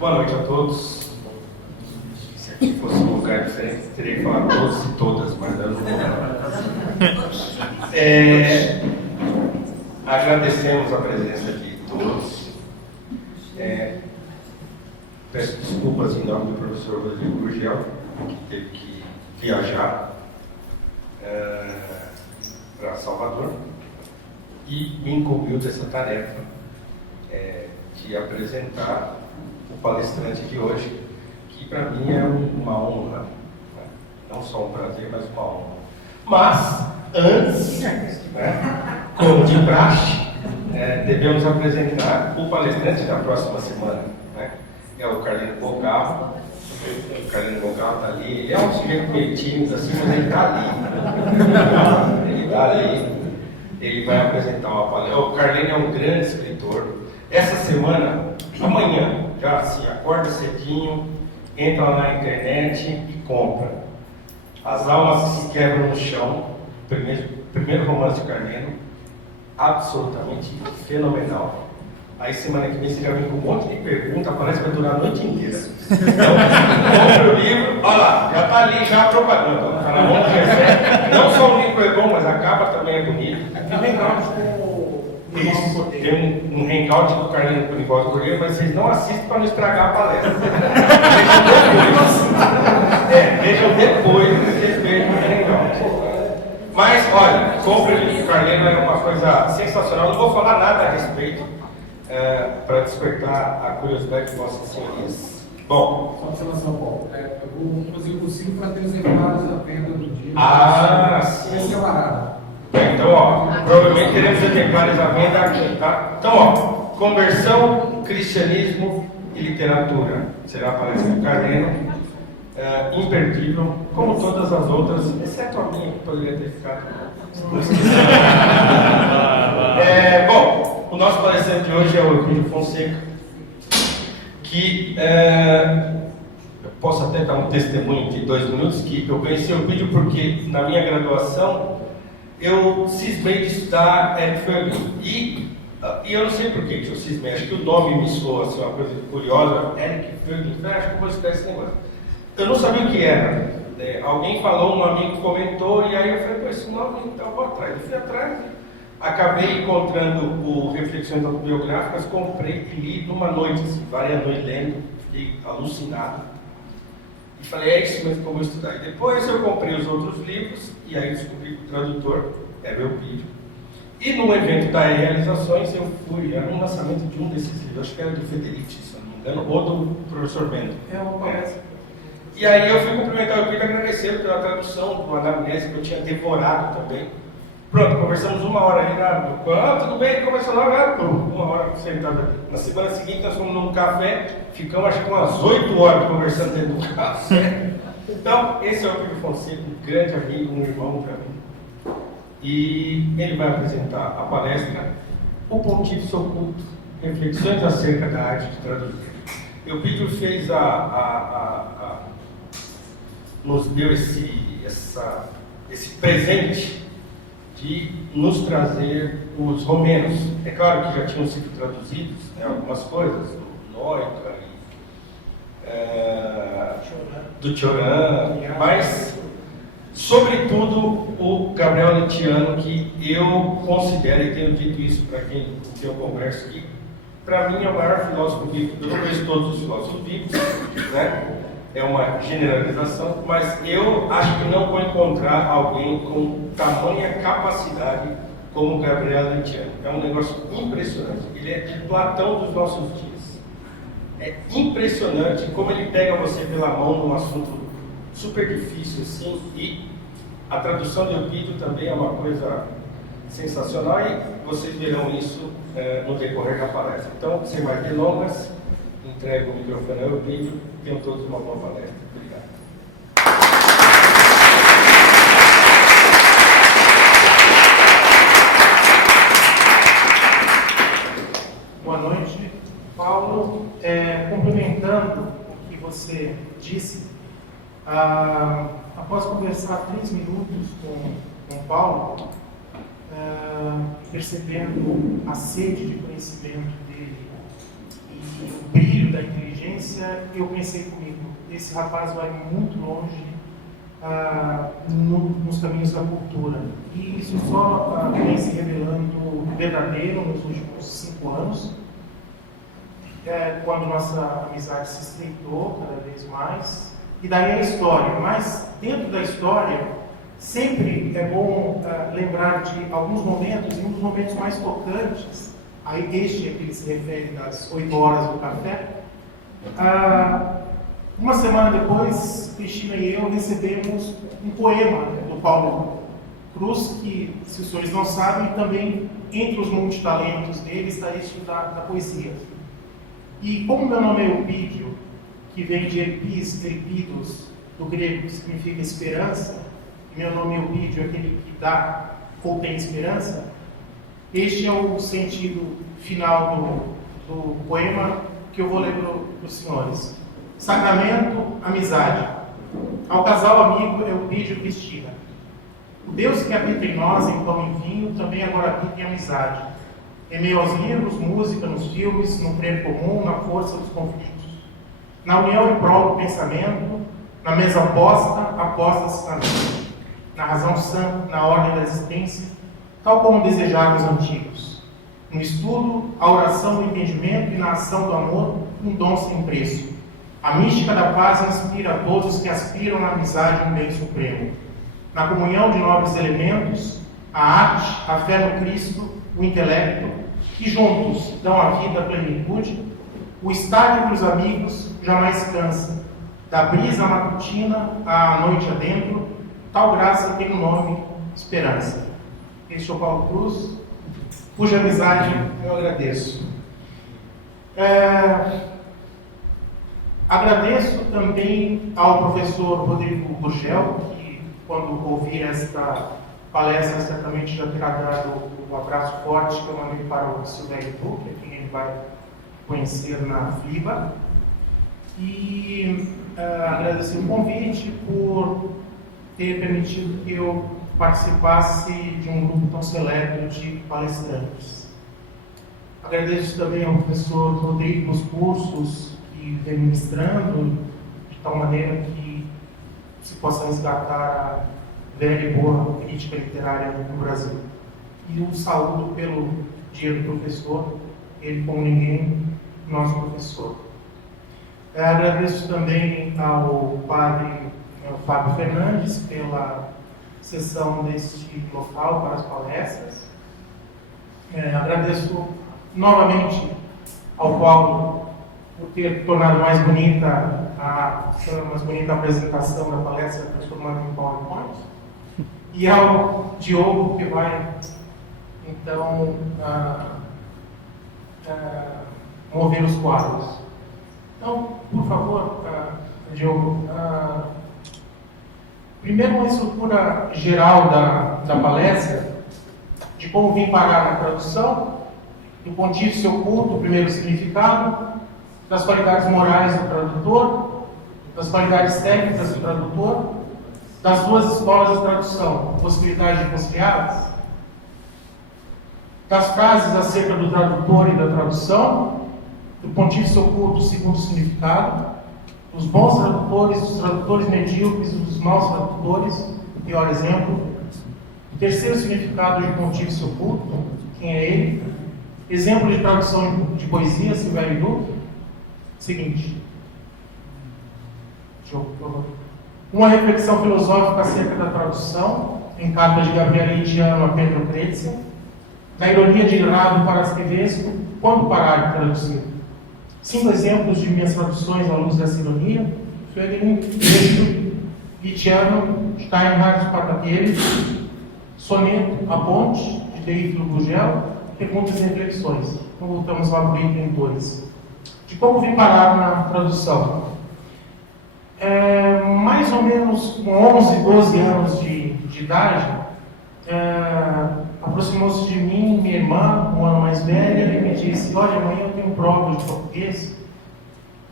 Boa noite a todos. Se aqui fosse um lugar diferente, teria que falar todos e todas, mas eu não vou falar. Agradecemos a presença de todos. Peço desculpas em nome do professor Rodrigo Gurgel, que teve que viajar para Salvador e me incumbiu dessa tarefa de apresentar o palestrante de hoje, que para mim é uma honra, né? Não só um prazer, mas uma honra. Mas, antes, como de praxe, devemos apresentar o palestrante da próxima semana, né? É o Carlino Bogal. O Carlino Bogal está ali. Ele é um sujeito meio tímido assim, mas ele está ali. Ele está ali. Ele vai apresentar uma palestra. O Carlino é um grande escritor. Essa semana, amanhã, já assim, acorda cedinho, entra lá na internet e compra As Almas que se Quebram no Chão, primeiro romance de Carlino, absolutamente fenomenal. Aí semana que vem você já vem com um monte de perguntas, parece que vai durar a noite inteira. Então, compra o livro, olha lá, já está ali já a propaganda, está na mão do recebe. Não só o livro é bom, mas a capa também é bonita. Isso, tem um hangout do Carlino com o Nivaldo Correia, mas vocês não assistem para não estragar a palestra. Vejam depois que vocês vejam o hangout. Mas, olha, compre o livro do Carlino, é uma coisa sensacional. Não vou falar nada a respeito, para despertar a curiosidade de vossas senhorias. Bom. Só observação, Paulo. Eu vou fazer o possível para ter os exemplares à venda do dia. Sim. Esse é o arado. Então, ó, provavelmente teremos exemplares à venda aqui, tá? Então, ó, conversão, cristianismo e literatura. Será a palestra do Carlino. Imperdível, como todas as outras, exceto a minha, que poderia ter ficado. Bom, o nosso palestrante de hoje é o Euclídio Fonseca, que eu posso até dar um testemunho de 2 minutos, que eu conheci o Euclídio porque na minha graduação eu cismei de estudar Eric Fögling. E eu não sei por que eu cismei, acho que o nome me soa assim, uma coisa curiosa, Eric Fögling, acho que eu vou estudar esse negócio. Eu não sabia o que era. Alguém falou, um amigo comentou, e aí eu falei, pô, esse nome, então eu vou atrás. Eu fui atrás, acabei encontrando o Reflexões Autobiográficas, comprei e li numa noite, assim, várias noites lendo, fiquei alucinado. E falei, é isso mesmo que eu vou estudar. E depois eu comprei os outros livros, e aí descobri que o tradutor era o Euclídio. E no evento da Realizações eu fui, era um lançamento de um desses livros, acho que era do Federici, se não me engano, ou do professor Bento. E aí eu fui cumprimentar o Euclídio, agradecendo pela tradução do Anamnese, que eu tinha devorado também. Pronto, conversamos 1 hora ali tudo bem, começou lá, 1 hora sentado ali. Na semana seguinte nós fomos num café, ficamos acho que umas 8 horas conversando dentro do café. Então, esse é o Euclídio Fonseca, um grande amigo, um irmão para mim. E ele vai apresentar a palestra O Pontífice Oculto, Reflexões acerca da arte de traduzir. Euclídio fez nos deu esse presente de nos trazer os romenos. É claro que já tinham sido traduzidos, né, algumas coisas, do Noika, do Cioran, mas, sobretudo, o Gabriel Litiano, que eu considero, e tenho dito isso para quem eu converso aqui, para mim é o maior filósofo vivo. Eu não conheço todos os filósofos vivos, né? É uma generalização, mas eu acho que não vou encontrar alguém com tamanha capacidade como o Gabriel Litiano. É um negócio impressionante. Ele é de Platão dos nossos dias. É impressionante como ele pega você pela mão num assunto super difícil assim, e a tradução do Euclídio também é uma coisa sensacional, e vocês verão isso no decorrer da palestra. Então, sem mais delongas, entrego o microfone ao Euclídio. Tenham todos uma boa palestra. Obrigado. Boa noite, Paulo. Complementando o que você disse, após conversar 3 minutos com Paulo, percebendo a sede de conhecimento dele e o brilho da inteligência inteligência, eu pensei comigo, esse rapaz vai muito longe nos caminhos da cultura. E isso só vem se revelando verdadeiro nos últimos 5 anos, quando nossa amizade se estreitou cada vez mais. E daí a história. Mas dentro da história, sempre é bom lembrar de alguns momentos, e um dos momentos mais tocantes, aí este é que ele se refere das 8 horas do café. Uma semana depois, Cristina e eu recebemos um poema do Paulo Cruz, que, se os senhores não sabem, também entre os multitalentos dele está este da poesia. E como meu nome é Eupídio, que vem de Euripidos, do grego, que significa esperança, e meu nome é Eupídio, aquele que dá ou tem esperança, este é o sentido final do poema que eu vou ler para os senhores. Sacramento, amizade. Ao casal amigo Eupídio e Cristina. O Deus que habita em nós, em pão e vinho, também agora habita em amizade. Em meio aos livros, música, nos filmes, no treino comum, na força dos conflitos. Na união em prol do pensamento, na mesa posta, após assassinato. Na razão sã, na ordem da existência, tal como desejaram os antigos. No estudo, a oração do entendimento e na ação do amor, um dom sem preço. A mística da paz inspira a todos que aspiram na amizade um bem supremo. Na comunhão de nobres elementos, a arte, a fé no Cristo, o intelecto, que juntos dão à vida a plenitude, o estar entre os amigos jamais cansa. Da brisa matutina à noite adentro, tal graça tem o nome esperança. Este é o Paulo Cruz, cuja amizade eu agradeço. Agradeço também ao professor Rodrigo Gurgel, que quando ouvir esta palestra certamente já terá dado um abraço forte que eu mandei para o Silvério Duque, a quem ele vai conhecer na FLIBA. E agradecer o convite por ter permitido que eu participasse de um grupo tão seleto de palestrantes. Agradeço também ao professor Rodrigo os cursos que vem ministrando, de tal maneira que se possa resgatar a velha e boa crítica literária no Brasil. E o saúdo pelo dia do professor, ele como ninguém, nosso professor. Agradeço também ao padre Fábio Fernandes pela sessão deste local para as palestras. Agradeço novamente ao Paulo por ter tornado mais bonita a apresentação da palestra transformada em PowerPoint, e ao Diogo, que vai então mover os quadros. Então, por favor, Diogo, primeiro uma estrutura geral da palestra, de como vim parar na tradução, do pontífice oculto, o primeiro significado, das qualidades morais do tradutor, das qualidades técnicas do tradutor, das duas escolas de tradução, possibilidade de conciliá-las, das frases acerca do tradutor e da tradução, do pontífice oculto, segundo significado, dos bons tradutores, dos tradutores medíocres e dos maus tradutores, pior exemplo, o terceiro significado de pontífice oculto, quem é ele, exemplo de tradução de poesia, Silvério Duque. Seguinte, uma reflexão filosófica acerca da tradução, em carta de Gabriel Indiano a Pedro Cretzer, da ironia de Irado para Esquivesco, quando parar de traduzir. 5 exemplos de minhas traduções à luz dessa ironia: Frederic Brecht, Vitiano, Steinhardt, Patapieri, Soneto, A Ponte, de Teífilo Gurgel, Perguntas e Reflexões. Então voltamos lá para o item 2. De como vim parar na tradução. Mais ou menos com 11, 12 anos de idade, aproximou-se de mim minha irmã, um ano mais velha, e me disse: olha, amanhã eu tenho prova de português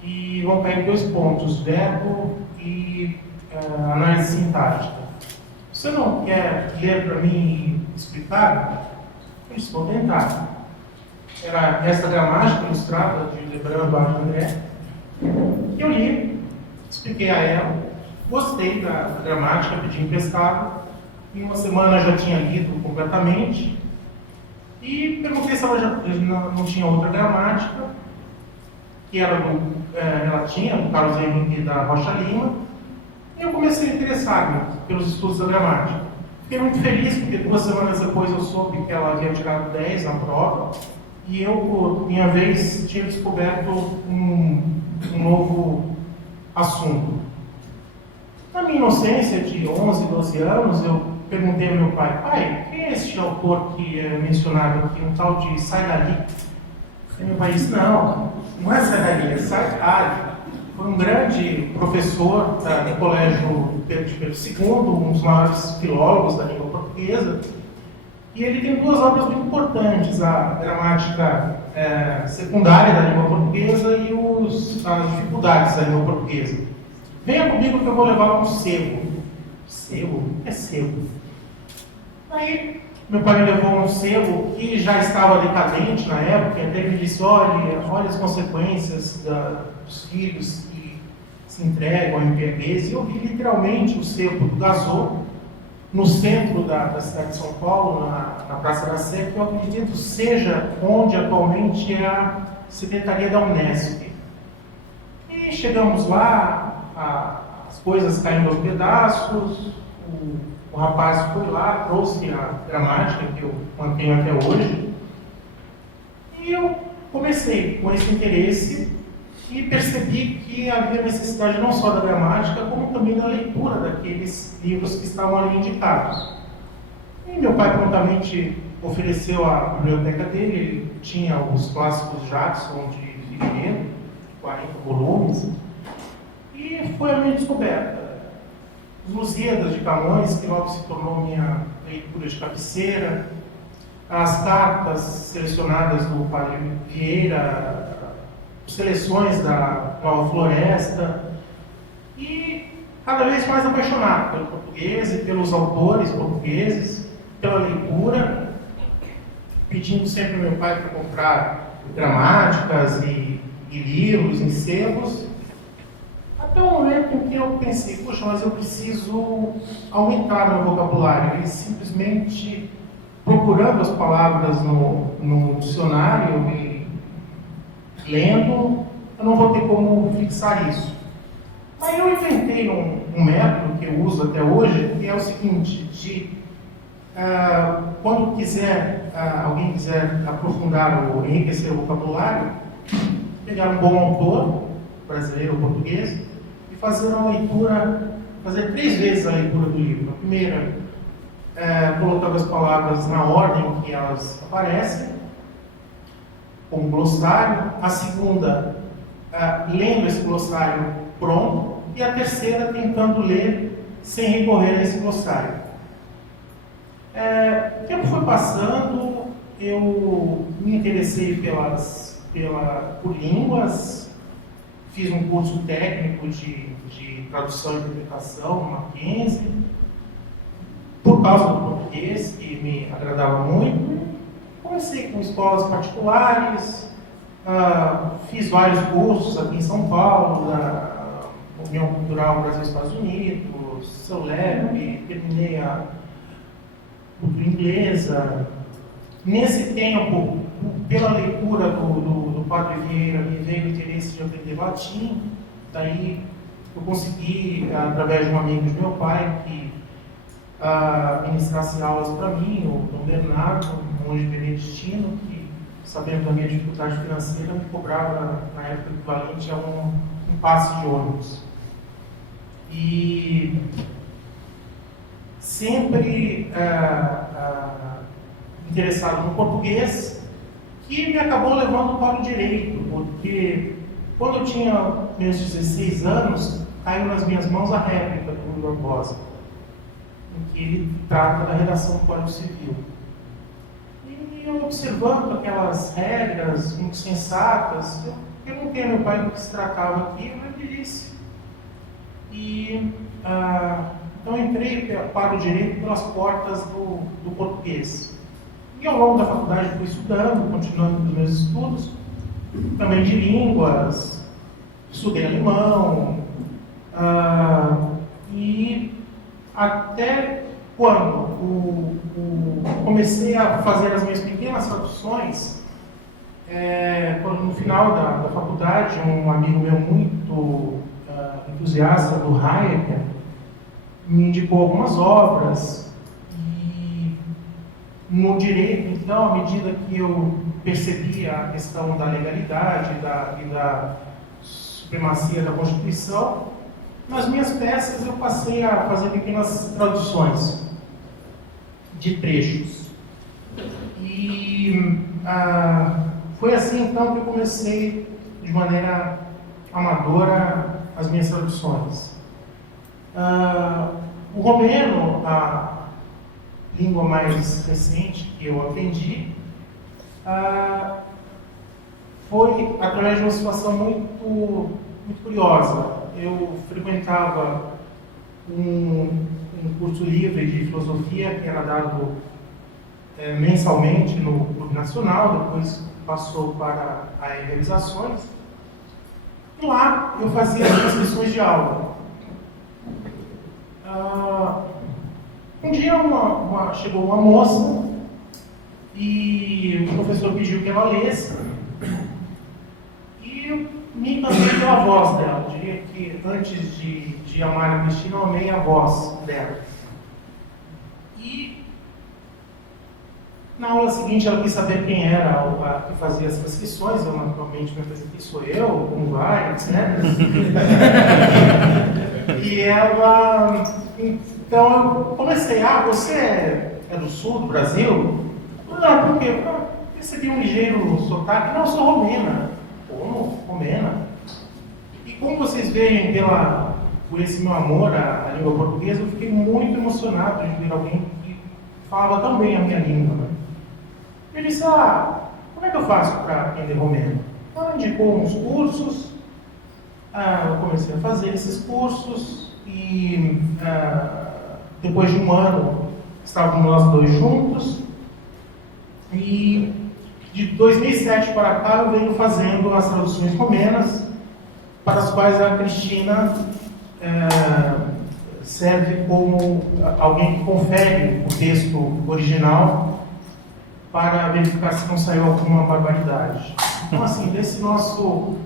e vão cair 2 pontos, verbo e análise sintática. Você não quer ler para mim e explicar? Eu disse: vou tentar. Era esta gramática ilustrada de Lebrun Barra André, Eu li, expliquei a ela, gostei da gramática, pedi emprestado. Em uma semana já tinha lido completamente. E perguntei se ela já não tinha outra gramática, que era ela tinha, do Carlos Henrique da Rocha Lima. E eu comecei a interessar-me pelos estudos da gramática. Fiquei muito feliz, porque 2 semanas depois eu soube que ela havia tirado 10 na prova. E eu, por minha vez, tinha descoberto um novo assunto. Na minha inocência de 11, 12 anos, eu perguntei ao meu pai, quem é este autor que é mencionado aqui, um tal de Sai Dali? E meu pai disse, não é Sai Dali, é Sai Dali. Foi um grande professor do Colégio Pedro II, um dos maiores filólogos da língua portuguesa. E ele tem 2 obras muito importantes, a gramática secundária da língua portuguesa e as dificuldades da língua portuguesa. Venha comigo que eu vou levar um sebo. Sebo? É sebo. Aí, meu pai me levou um sebo que já estava decadente na época, até ele disse, olha as consequências dos filhos que se entregam a MPBs. E eu vi literalmente o sebo do Gasô, no centro da cidade de São Paulo, na Praça da Sé, que eu acredito seja onde atualmente é a Secretaria da Unesp. E chegamos lá, as coisas caindo aos pedaços, o rapaz foi lá, trouxe a gramática, que eu mantenho até hoje, e eu comecei com esse interesse e percebi que havia necessidade não só da gramática, como também da leitura daqueles livros que estavam ali indicados. E meu pai prontamente ofereceu a biblioteca dele, ele tinha os clássicos Jackson de Figueiredo, 40 volumes, e foi a minha descoberta. Os Lusíadas de Camões, que logo se tornou minha leitura de cabeceira, as cartas selecionadas do Padre Vieira, seleções da Nova Floresta, e cada vez mais apaixonado pelo português e pelos autores portugueses, pela leitura, pedindo sempre ao meu pai para comprar gramáticas e livros em sebos, até o momento em que eu pensei, poxa, mas eu preciso aumentar meu vocabulário, e simplesmente procurando as palavras no dicionário e lendo, eu não vou ter como fixar isso. Aí eu inventei um método que eu uso até hoje, que é o seguinte, quando alguém quiser aprofundar ou enriquecer o vocabulário, pegar um bom autor, brasileiro ou português, e fazer uma leitura, fazer 3 vezes a leitura do livro. A primeira, colocando as palavras na ordem que elas aparecem, como glossário. A segunda, lendo esse glossário pronto. E a terceira, tentando ler sem recorrer a esse glossário. O tempo foi passando, eu me interessei por línguas, fiz um curso técnico de tradução e interpretação no Mackenzie, por causa do português, que me agradava muito. Comecei com escolas particulares, fiz vários cursos aqui em São Paulo, da União Cultural Brasil-Estados Unidos, CELEP, terminei a cultura inglesa. Nesse tempo, pela leitura do Padre Vieira, me veio o interesse de aprender latim. Daí eu consegui, através de um amigo de meu pai, que ministrasse aulas para mim, o Dom Bernardo, um monge beneditino, que, sabendo da minha dificuldade financeira, me cobrava, na época, equivalente a um passe de ônibus. E sempre interessado no português, que me acabou levando para o direito, porque quando eu tinha meus 16 anos, caiu nas minhas mãos a réplica do Rui Barbosa, em que ele trata da redação do Código Civil. E eu, observando aquelas regras muito sensatas, eu perguntei ao meu pai do que se tratava aqui, e ele disse. E então eu entrei para o direito pelas portas do português. E ao longo da faculdade fui estudando, continuando os meus estudos, também de línguas, estudei alemão, e até quando comecei a fazer as minhas pequenas traduções, quando no final da faculdade, um amigo meu muito entusiasta do Hayek me indicou algumas obras, e no direito, então, à medida que eu percebia a questão da legalidade e da supremacia da Constituição, nas minhas peças eu passei a fazer pequenas traduções de trechos. E foi assim então que eu comecei de maneira amadora as minhas traduções. O romeno, a língua mais recente que eu aprendi, foi através de uma situação muito curiosa. Eu frequentava um curso livre de filosofia que era dado mensalmente no Clube Nacional, depois passou para a Realizações. E lá eu fazia as transcrições de aula. Um dia chegou uma moça e o professor pediu que ela lesse, e eu me encantei pela voz dela. Eu diria que antes de amar a Cristina, eu amei a voz dela. E na aula seguinte ela quis saber quem era a que fazia as transcrições. Eu naturalmente me apresentei, sou eu, como vai, etc. E ela... Então eu comecei, você é do sul do Brasil? Não, por quê? Eu recebi um ligeiro sotaque. Não, eu sou romena. Como? Romena? E como vocês veem por esse meu amor à língua portuguesa, eu fiquei muito emocionado de ver alguém que falava tão bem a minha língua. Né? Eu disse, como é que eu faço para aprender romeno? Ela indicou uns cursos, eu comecei a fazer esses cursos, e depois de um ano estávamos nós dois juntos, e de 2007 para cá eu venho fazendo as traduções romenas, para as quais a Cristina serve como alguém que confere o texto original para verificar se não saiu alguma barbaridade. Então, assim, desse nosso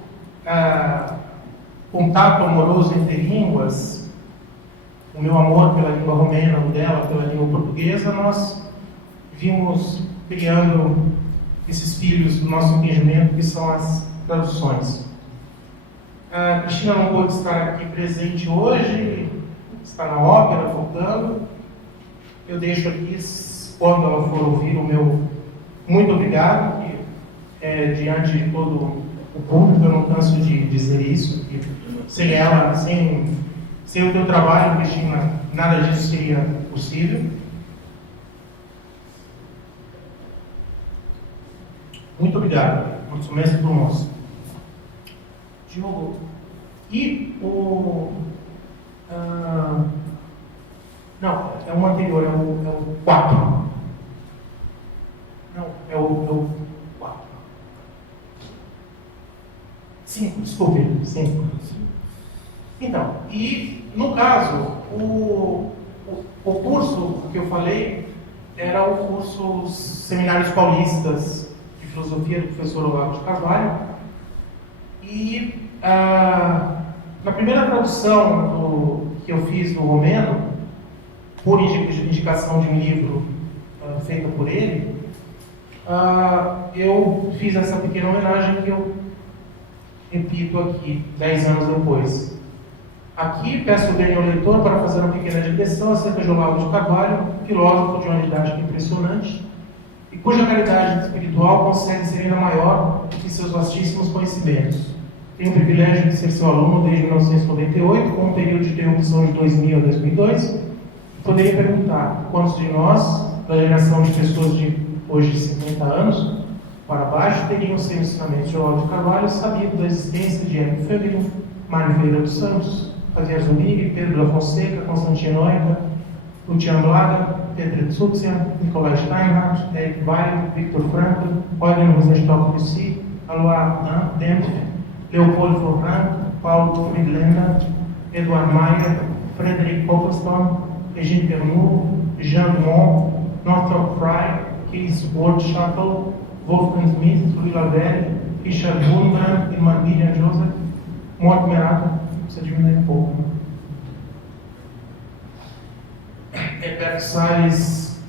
contato amoroso entre línguas, o meu amor pela língua romena, o dela pela língua portuguesa, nós vimos criando esses filhos do nosso entendimento, que são as traduções. A Cristina não pôde estar aqui presente hoje, está na ópera, voltando. Eu deixo aqui, quando ela for ouvir, o meu muito obrigado, que diante de todo o público, eu não canso de dizer isso, que sem ela, sem o teu trabalho, Cristina, nada disso seria possível. Muito obrigado, nosso mestre do nosso. Diogo, e não, é o anterior, é o 4. Não, é o 4. 5, desculpe, 5. Então, e no caso, o curso que eu falei era o curso Seminários Paulistas de Filosofia do professor Olavo de Carvalho. E na primeira tradução que eu fiz do romeno, por indicação de um livro feito por ele, eu fiz essa pequena homenagem que eu repito aqui, 10 anos depois. Aqui peço o bem ao leitor para fazer uma pequena digressão acerca de Olavo de Carvalho, filósofo de uma didática impressionante, e cuja caridade espiritual consegue ser ainda maior do que seus vastíssimos conhecimentos. Tenho o privilégio de ser seu aluno desde 1998, com um período de interrupção de 2000 a 2002. Poderia perguntar quantos de nós, da geração de pessoas de hoje 50 anos para baixo, teriam sem ensinamentos de Olavo de Carvalho sabido da existência de Érico Febril, Mário Ferreira dos Santos, Javier Zumiri, Pedro da Fonseca, Constantino Noica, Luciano Blaga, Pedro Tsutsia, Nicolai Steinhardt, Eric Weil, Victor Frankl, Eugen Rosenstock-Lucy, Alois Dempf, Leopoldo Florent, Paulo Friedlander, Edward Mayer, Frederick Coplestone, Eugene Pernoud, Jean Dumont, Northrop Frye, Keith Worth-Shuttle, Wolfgang Smith, Louis Lavelle, Richard Wurmbrand, Irmã Miriam Joseph, Mortimer Adler, precisa diminuir um pouco. Herbert Salles,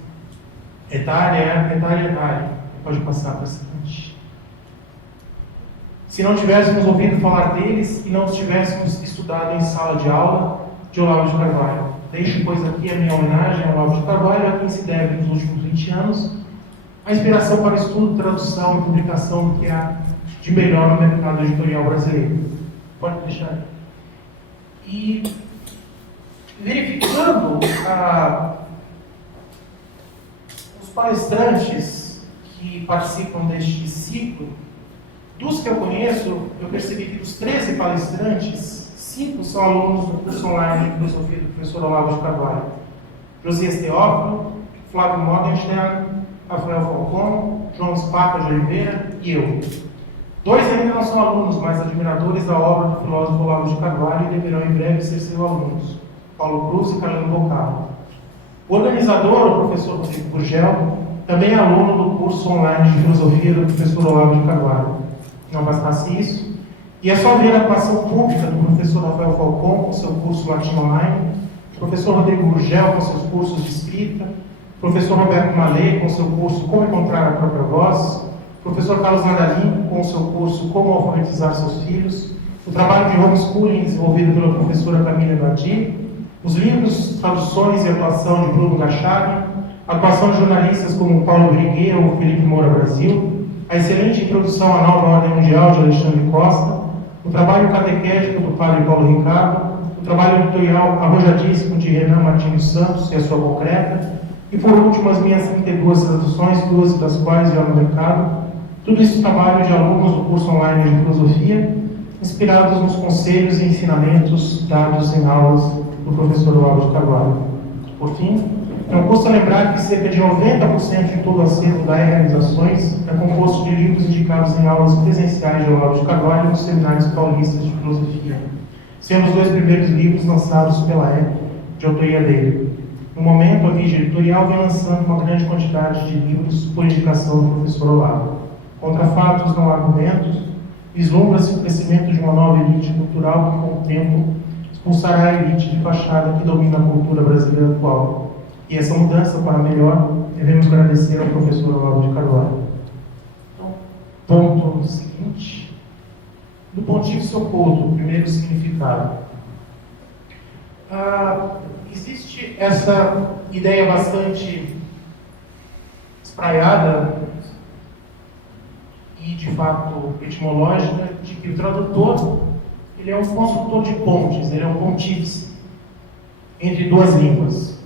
Etária, pode passar para a seguinte. Se não tivéssemos ouvido falar deles e não os tivéssemos estudado em sala de aula, de Olavo de Carvalho. Deixo, pois, aqui a minha homenagem ao Olavo de Carvalho, a quem se deve, nos últimos 20 anos, a inspiração para estudo, tradução e publicação do que há de melhor no mercado editorial brasileiro. Pode deixar. E, verificando os palestrantes que participam deste ciclo, dos que eu conheço, eu percebi que dos 13 palestrantes, 5 são alunos do curso online de filosofia do professor Olavo de Carvalho. Josias Teófilo, Flávio Morgenstern, Rafael Falcão, João Spata de Oliveira e eu. 2 ainda não são alunos, mas admiradores da obra do filósofo Olavo de Carvalho e deverão em breve ser seus alunos, Paulo Cruz e Carlino Bocarro. O organizador, o professor Rodrigo Gurgel, também é aluno do curso online de filosofia do professor Olavo de Carvalho. Não bastasse isso, e é só ver a atuação pública do professor Rafael Falcão com seu curso Latim Online, professor Rodrigo Gurgel com seus cursos de escrita, professor Roberto Malê com seu curso Como Encontrar a Própria Voz, professor Carlos Nadalim com seu curso Como Alfabetizar Seus Filhos, o trabalho de homeschooling desenvolvido pela professora Camila Badir, os livros, traduções e atuação de Bruno Gachari, a atuação de jornalistas como Paulo Briguet ou Felipe Moura Brasil, a excelente introdução à nova ordem mundial de Alexandre Costa, o trabalho catequético do padre Paulo Ricardo, o trabalho editorial arrojadíssimo de Renan Martins Santos e a sua concreta, e por último as minhas 32 traduções, 12 das quais já no mercado, tudo isso trabalho de alunos do curso online de filosofia, inspirados nos conselhos e ensinamentos dados em aulas do professor Olavo de Carvalho. Por fim, não custa lembrar que cerca de 90% de todo o acervo da Realizações é composto de livros indicados em aulas presenciais de Olavo de Carvalho nos seminários paulistas de filosofia, sendo os 2 primeiros livros lançados pela EP, de autoria dele. No momento, a Vigia Editorial vem lançando uma grande quantidade de livros por indicação do professor Olavo. Contra fatos, não há argumentos, vislumbra-se o crescimento de uma nova elite cultural que, com o tempo, expulsará a elite de fachada que domina a cultura brasileira atual. E essa mudança para melhor, devemos agradecer ao professor Olavo de Carvalho. Então, ponto seguinte. Do Pontífice Oculto, primeiro significado. Existe essa ideia bastante espraiada e, de fato, etimológica, de que o tradutor ele é um construtor de pontes, ele é um pontífice entre 2 línguas.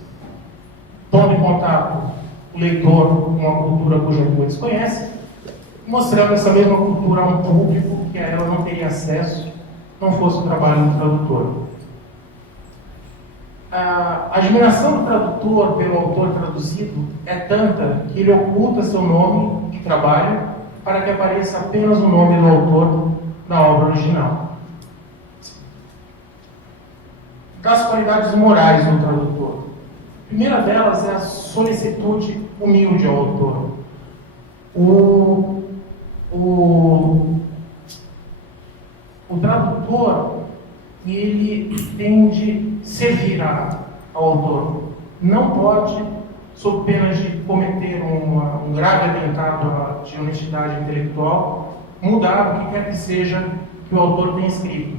Pondo em contato o leitor com uma cultura cuja língua desconhece, mostrando essa mesma cultura a um público que a ela não teria acesso, não fosse o trabalho do tradutor. A admiração do tradutor pelo autor traduzido é tanta que ele oculta seu nome e trabalho para que apareça apenas o nome do autor na obra original. Das qualidades morais do tradutor. A primeira delas é a solicitude humilde ao autor. O tradutor, ele tem de servir ao autor. Não pode, sob pena de cometer um grave atentado de honestidade intelectual, mudar o que quer que seja que o autor tenha escrito,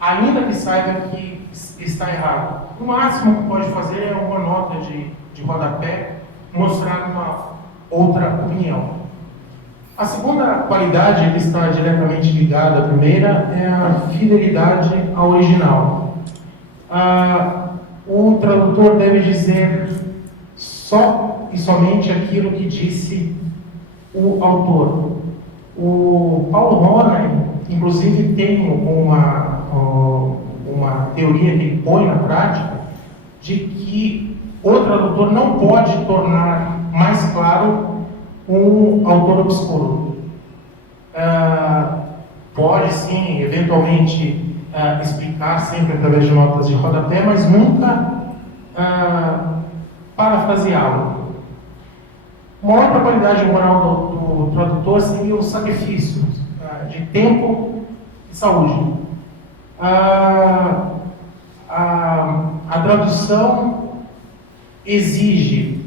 ainda que saiba que está errado. O máximo que pode fazer é uma nota de rodapé, mostrar uma outra opinião. A segunda qualidade, que está diretamente ligada à primeira, é a fidelidade ao original. O tradutor deve dizer só e somente aquilo que disse o autor. O Paulo Ronay, inclusive, tem uma teoria que ele põe na prática de que o tradutor não pode tornar mais claro um autor obscuro. pode sim, eventualmente, explicar sempre através de notas de rodapé, mas nunca parafraseá-lo. Uma outra qualidade moral do tradutor seria o sacrifício de tempo e saúde. A tradução exige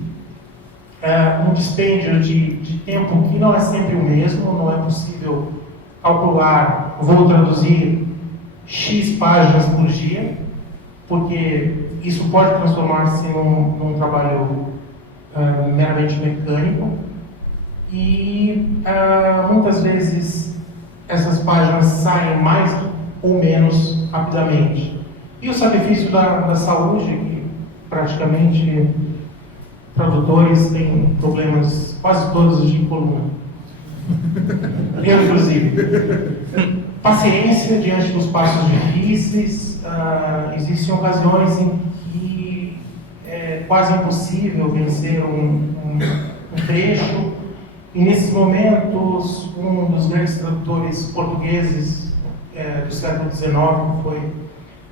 um dispêndio de tempo que não é sempre o mesmo, não é possível calcular, vou traduzir X páginas por dia, porque isso pode transformar-se num trabalho meramente mecânico, e muitas vezes essas páginas saem mais ou menos rapidamente. E o sacrifício da saúde, que praticamente tradutores têm problemas quase todos de coluna. Eu, inclusive. Paciência diante dos passos difíceis. Existem ocasiões em que é quase impossível vencer um trecho, e nesses momentos um dos grandes tradutores portugueses do século XIX, que foi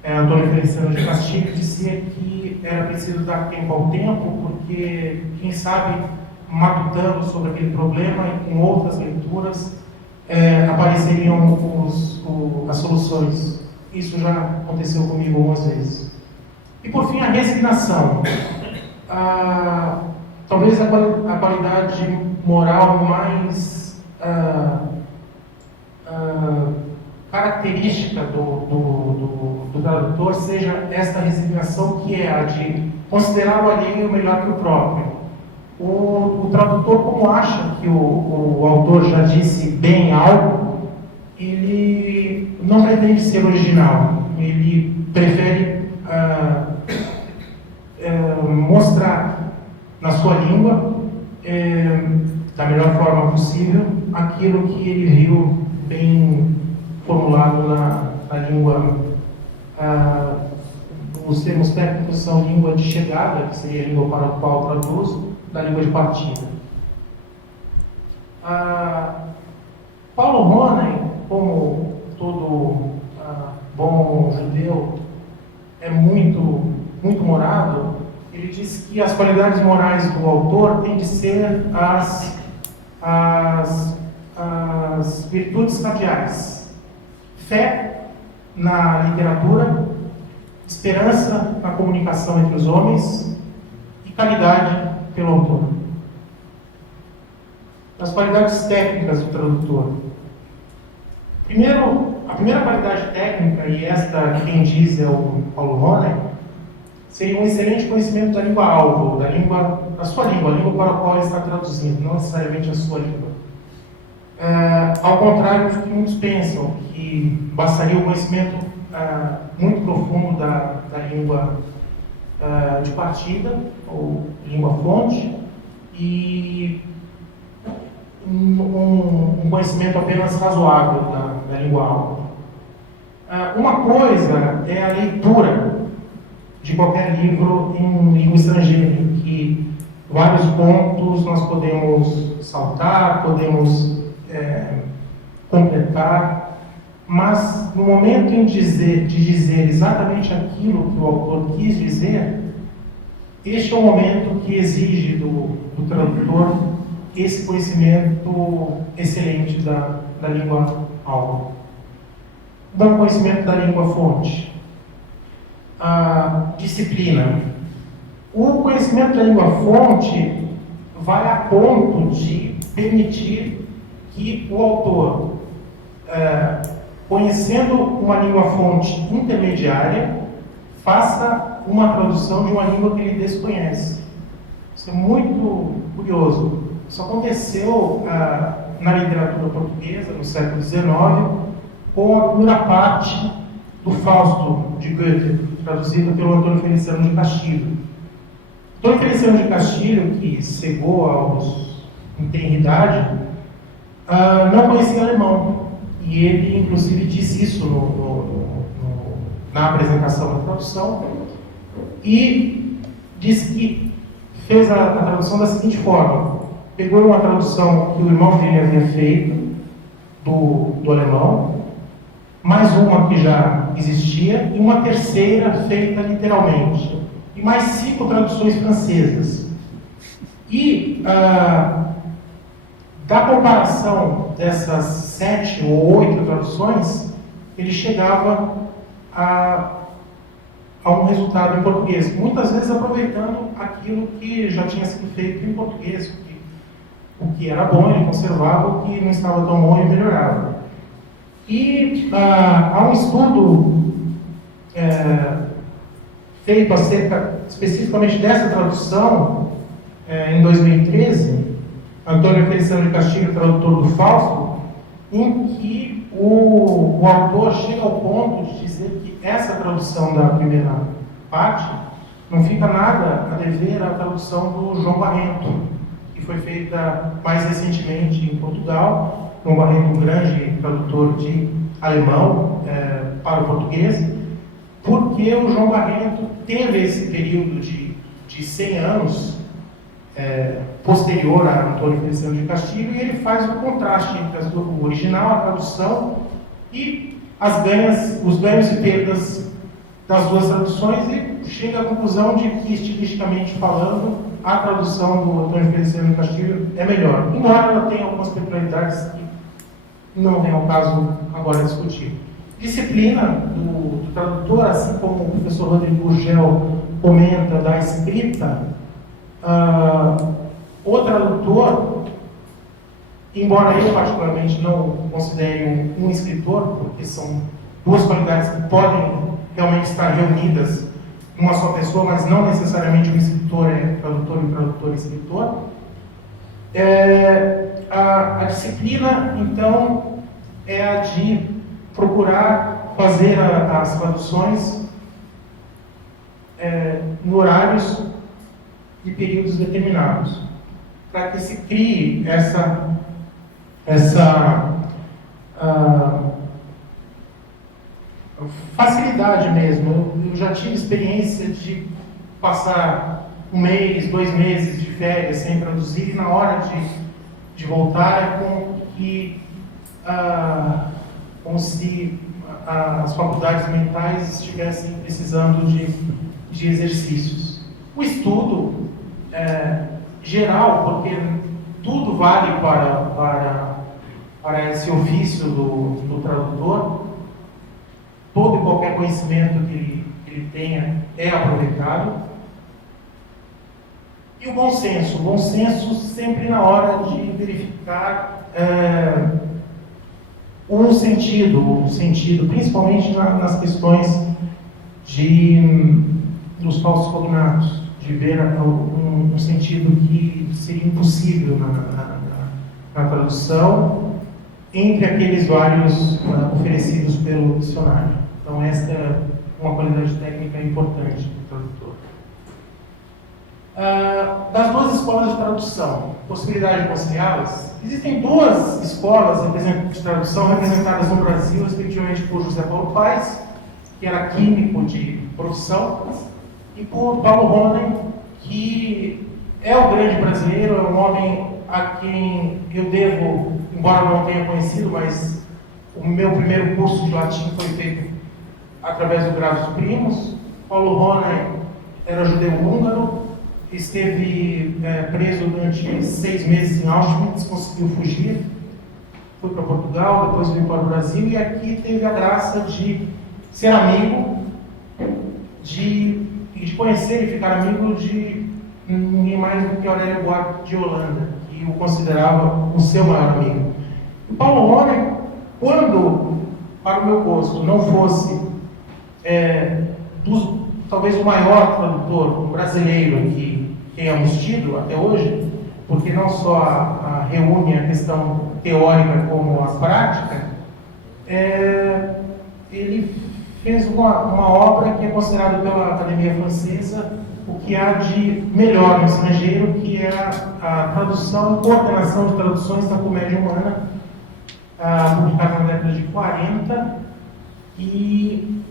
Antônio Feliciano de Castilho, dizia que era preciso dar tempo ao tempo, porque quem sabe, matutando sobre aquele problema e com outras leituras, apareceriam as soluções. Isso já aconteceu comigo algumas vezes. E por fim, a resignação. Talvez a qualidade moral mais característica do tradutor seja esta resignação, que é a de considerar o alheio melhor que o próprio. O tradutor, como acha que o autor já disse bem algo, ele não pretende ser original, ele prefere mostrar na sua língua, da melhor forma possível, aquilo que ele viu bem formulado na língua. Os termos técnicos são língua de chegada, que seria a língua para a qual traduz, da língua de partida. Paulo Roney, como todo bom judeu, é muito morado. Ele diz que as qualidades morais do autor têm de ser as virtudes cardeais: fé na literatura, esperança na comunicação entre os homens e caridade pelo autor. As qualidades técnicas do tradutor. A primeira qualidade técnica, e esta quem diz é o Paulo Roney, seria um excelente conhecimento da língua-alvo, da sua língua, a língua para a qual ele está traduzindo, não necessariamente a sua língua. Ao contrário do que muitos pensam, que bastaria o conhecimento muito profundo da língua de partida, ou língua-fonte, e um conhecimento apenas razoável da língua-alvo. Uma coisa é a leitura de qualquer livro em língua estrangeira, em que vários pontos nós podemos saltar, podemos completar, mas no momento de dizer exatamente aquilo que o autor quis dizer, este é o momento que exige do tradutor esse conhecimento excelente da língua-alvo. Bom conhecimento da língua-fonte. Disciplina. O conhecimento da língua-fonte vai a ponto de permitir que o autor, conhecendo uma língua-fonte intermediária, faça uma tradução de uma língua que ele desconhece. Isso é muito curioso. Isso aconteceu na literatura portuguesa, no século XIX, com a primeira parte do Fausto de Goethe, traduzida pelo Antônio Feliciano de Castilho. Antônio Feliciano de Castilho, que chegou em tenridade, não conhecia alemão. E ele, inclusive, disse isso na apresentação da tradução, e disse que fez a tradução da seguinte forma: pegou uma tradução que o irmão dele havia feito do alemão, mais uma que já existia e uma terceira feita literalmente, e mais 5 traduções francesas. E da comparação dessas 7 ou 8 traduções, ele chegava a um resultado em português, muitas vezes aproveitando aquilo que já tinha sido feito em português, o que era bom ele conservava, o que não estava tão bom ele melhorava. E há um estudo feito acerca especificamente dessa tradução em 2013, Antônio Feliciano de Castilho, tradutor do Fausto, em que o autor chega ao ponto de dizer que essa tradução da primeira parte não fica nada a dever à tradução do João Barreto, que foi feita mais recentemente em Portugal. João Barreto, um grande tradutor de alemão para o português, porque o João Barreto teve esse período de 100 anos posterior a Antônio Feliciano de Castilho, e ele faz o contraste entre o original, a tradução, e os ganhos e perdas das duas traduções, e chega à conclusão de que, estilisticamente falando, a tradução do Antônio Feliciano de Castilho é melhor, embora ela tenha algumas peculiaridades que não vem ao caso agora discutir. Disciplina do tradutor, assim como o professor Rodrigo Gurgel comenta da escrita, o tradutor, embora eu particularmente não considere um escritor, porque são duas qualidades que podem realmente estar reunidas em uma só pessoa, mas não necessariamente um escritor é tradutor e um tradutor é escritor. A disciplina, então, é a de procurar fazer as traduções em horários e períodos determinados, para que se crie essa facilidade mesmo. Eu já tive experiência de passar 1 mês, 2 meses de férias sem traduzir, e na hora de voltar como se as faculdades mentais estivessem precisando de exercícios. O estudo geral, porque tudo vale para esse ofício do tradutor, todo e qualquer conhecimento que ele tenha é aproveitado. E o bom senso sempre na hora de verificar o sentido, principalmente nas questões dos falsos cognatos, de ver um sentido que seria impossível na tradução entre aqueles vários oferecidos pelo dicionário. Então, esta é uma qualidade técnica importante do tradutor. Das duas escolas de tradução, possibilidade de conciliá-las, existem 2 escolas de tradução representadas no Brasil, respectivamente por José Paulo Paes, que era químico de profissão, e por Paulo Ronen, que é o grande brasileiro, é um homem a quem eu devo, embora não tenha conhecido, mas o meu primeiro curso de latim foi feito através do Gravos Primos. Paulo Ronen era judeu-húngaro, esteve preso durante 6 meses em Auschwitz, conseguiu fugir, foi para Portugal, depois veio para o Brasil, e aqui teve a graça de ser amigo, de conhecer e ficar amigo de ninguém mais do que Aurélio Buarque de Holanda, que o considerava o seu maior amigo. E Paulo Ronen, quando, para o meu gosto, não fosse talvez o maior tradutor brasileiro que tenhamos tido até hoje, porque não só reúne a questão teórica como a prática, ele fez uma obra que é considerada pela Academia Francesa o que há de melhor no estrangeiro, que é a tradução e coordenação de traduções da comédia humana, publicada na década de 40, e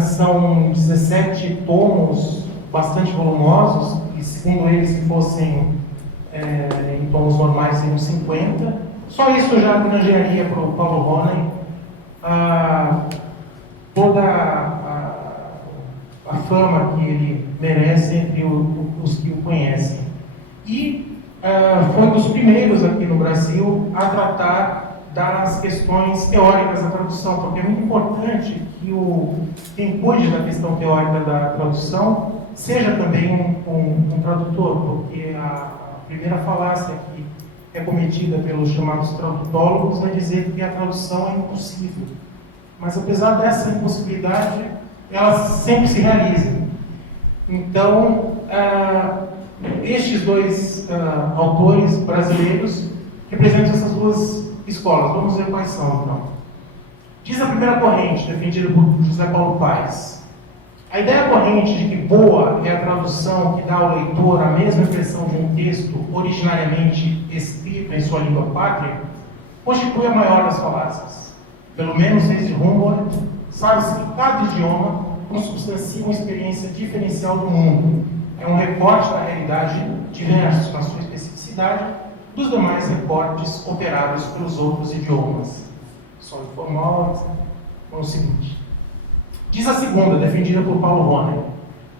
são 17 tomos bastante volumosos, e segundo eles, se fossem em tomos normais, seriam 50. Só isso já granjearia para o Paulo Ronen toda a fama que ele merece entre os que o conhecem. E foi um dos primeiros aqui no Brasil a tratar das questões teóricas da tradução, porque é muito importante que quem cuide da questão teórica da tradução seja também um tradutor, porque a primeira falácia que é cometida pelos chamados tradutólogos é dizer que a tradução é impossível. Mas apesar dessa impossibilidade, ela sempre se realiza. Então, estes dois autores brasileiros representam essas duas escolas. Vamos ver quais são, então. Diz a primeira corrente, defendida por José Paulo Paes: a ideia corrente de que boa é a tradução que dá ao leitor a mesma impressão de um texto originariamente escrito em sua língua pátria constitui a maior das falácias. Pelo menos desde Humboldt, sabe-se que cada idioma consubstancia uma experiência diferencial do mundo. É um recorte da realidade diverso, na sua especificidade, dos demais recortes operados pelos outros idiomas. Só informal, no seguinte. Diz a segunda, defendida por Paulo Rohner: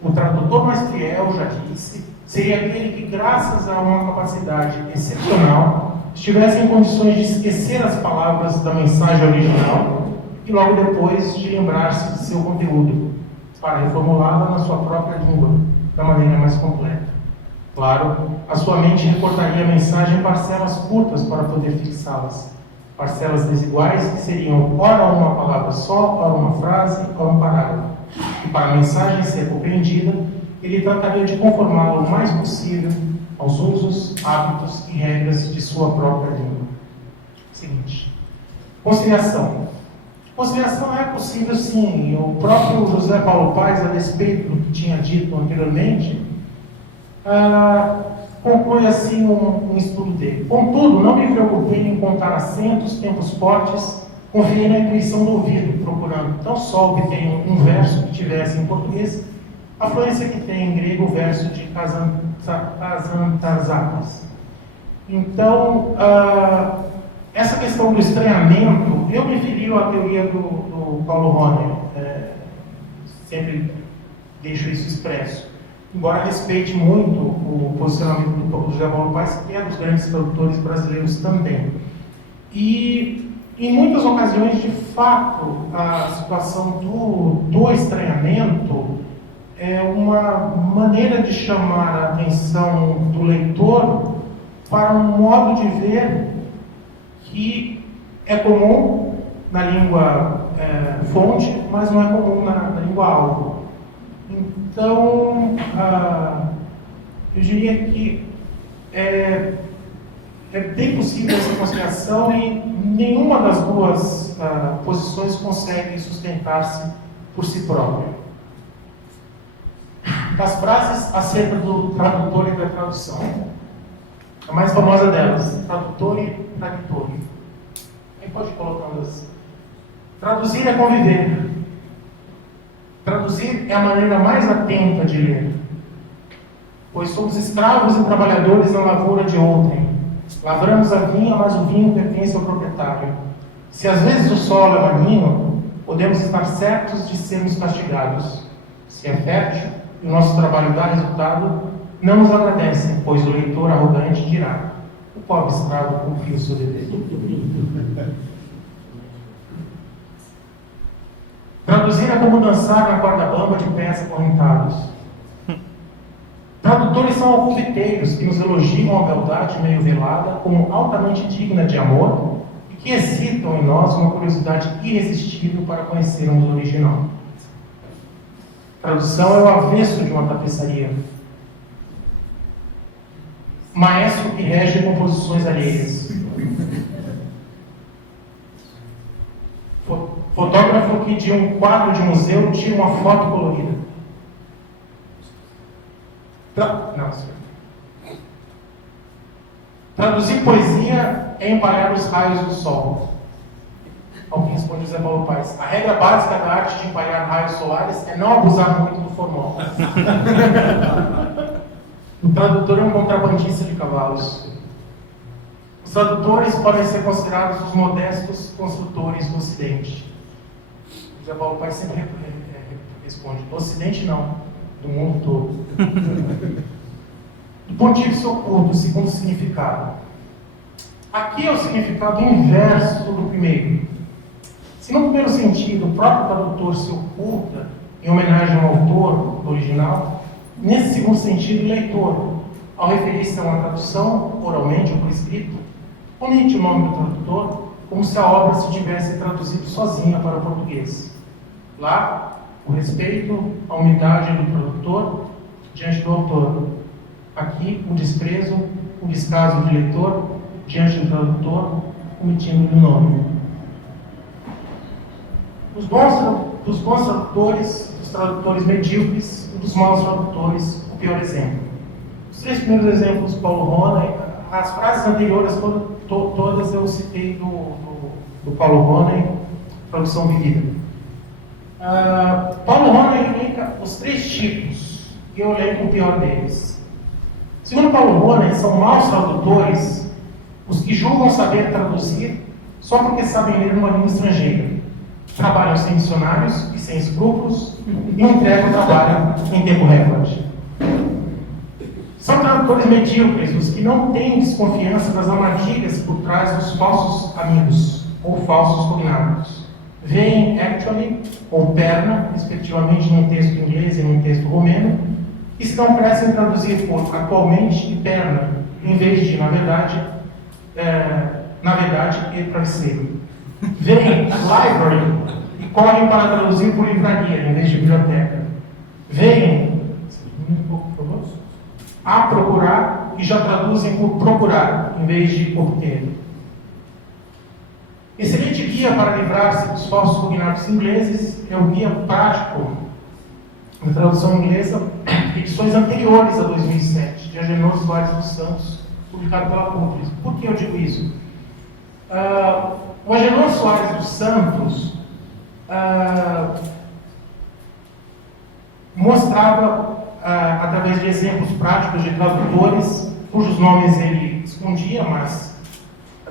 o tradutor mais fiel, já disse, seria aquele que, graças a uma capacidade excepcional, estivesse em condições de esquecer as palavras da mensagem original e logo depois de lembrar-se de seu conteúdo, para reformulá-la na sua própria língua, da maneira mais completa. Claro, a sua mente recortaria a mensagem em parcelas curtas para poder fixá-las. Parcelas desiguais que seriam ora uma palavra só, ora uma frase, ora um parágrafo. E para a mensagem ser compreendida, ele trataria de conformá-la o mais possível aos usos, hábitos e regras de sua própria língua. Seguinte. Conciliação. Conciliação é possível, sim. O próprio José Paulo Paes, a despeito do que tinha dito anteriormente, conclui assim um estudo dele. Contudo, não me preocupei em contar acentos, tempos fortes, confiei na intuição do ouvido, procurando não só obter um verso que tivesse em português a fluência que tem em grego o verso de Kazantzakis. Então, essa questão do estranhamento, eu me filio à teoria do Paulo Rohner, sempre deixo isso expresso. Embora respeite muito o posicionamento do José Paulo Paes, que é dos grandes tradutores brasileiros também. E, em muitas ocasiões, de fato, a situação do estranhamento é uma maneira de chamar a atenção do leitor para um modo de ver que é comum na língua fonte, mas não é comum na língua alvo. Então, eu diria que é bem possível essa conciliação e nenhuma das duas posições consegue sustentar-se por si própria. Das frases acerca do tradutor e da tradução. A mais famosa delas, tradutor e tradutor. Quem pode colocar assim? Traduzir é conviver. Traduzir é a maneira mais atenta de ler. Pois somos escravos e trabalhadores na lavoura de outrem. Lavramos a vinha, mas o vinho pertence ao proprietário. Se às vezes o solo é maligno, podemos estar certos de sermos castigados. Se é fértil e o nosso trabalho dá resultado, não nos agradecem, pois o leitor arrogante dirá: o pobre escravo confia o seu dever. Traduzir é como dançar na corda bamba de pés acorrentados. Tradutores são alfoviteiros que nos elogiam a beldade meio velada como altamente digna de amor e que excitam em nós uma curiosidade irresistível para conhecermos o original. Tradução é o avesso de uma tapeçaria. Maestro que rege composições alheias. Fotógrafo que de um quadro de museu tira uma foto colorida. Não, senhor. Traduzir poesia é empalhar os raios do sol. Alguém responde José Paulo Paes: a regra básica da arte de empalhar raios solares é não abusar muito do formol. O tradutor é um contrabandista de cavalos. Os tradutores podem ser considerados os modestos construtores do Ocidente. José Paulo Paes sempre responde: no Ocidente não, do mundo todo. Do pontífice oculto, segundo significado. Aqui é o significado inverso do primeiro. Se no primeiro sentido o próprio tradutor se oculta em homenagem ao autor do original, nesse segundo sentido, o leitor, ao referir-se a uma tradução, oralmente ou por escrito, omite o nome do tradutor, como se a obra se tivesse traduzido sozinha para o português. Lá, o respeito, a humildade do tradutor diante do autor. Aqui, o desprezo, o descaso do leitor diante do tradutor, omitindo o nome. Dos bons tradutores, dos tradutores medíocres e dos maus tradutores, o pior exemplo. Os 3 primeiros exemplos do Paulo Roney, as frases anteriores todas eu citei do Paulo Roney, tradução vivida. Paulo Roney elenca os 3 tipos, e eu elenco o pior deles. Segundo Paulo Roney, são maus tradutores os que julgam saber traduzir só porque sabem ler uma língua estrangeira. Trabalham sem dicionários e sem escrúpulos e entregam o trabalho em tempo recorde. São tradutores medíocres os que não têm desconfiança das armadilhas por trás dos falsos amigos ou falsos cognatos. Veem actually ou perna, respectivamente, num texto inglês e num texto romeno, e se dão pressa em traduzir por atualmente e perna, em vez de, na verdade, e travesseiro. Veem library e correm para traduzir por livraria, em vez de biblioteca. Veem a procurar e já traduzem por procurar, em vez de obter. Excelente guia para livrar-se dos falsos cognatos ingleses é o guia prático da tradução inglesa, edições anteriores a 2007, de Agenor Soares dos Santos, publicado pela Publis. Por que eu digo isso? O Agenor Soares dos Santos mostrava, através de exemplos práticos de tradutores, cujos nomes ele escondia, mas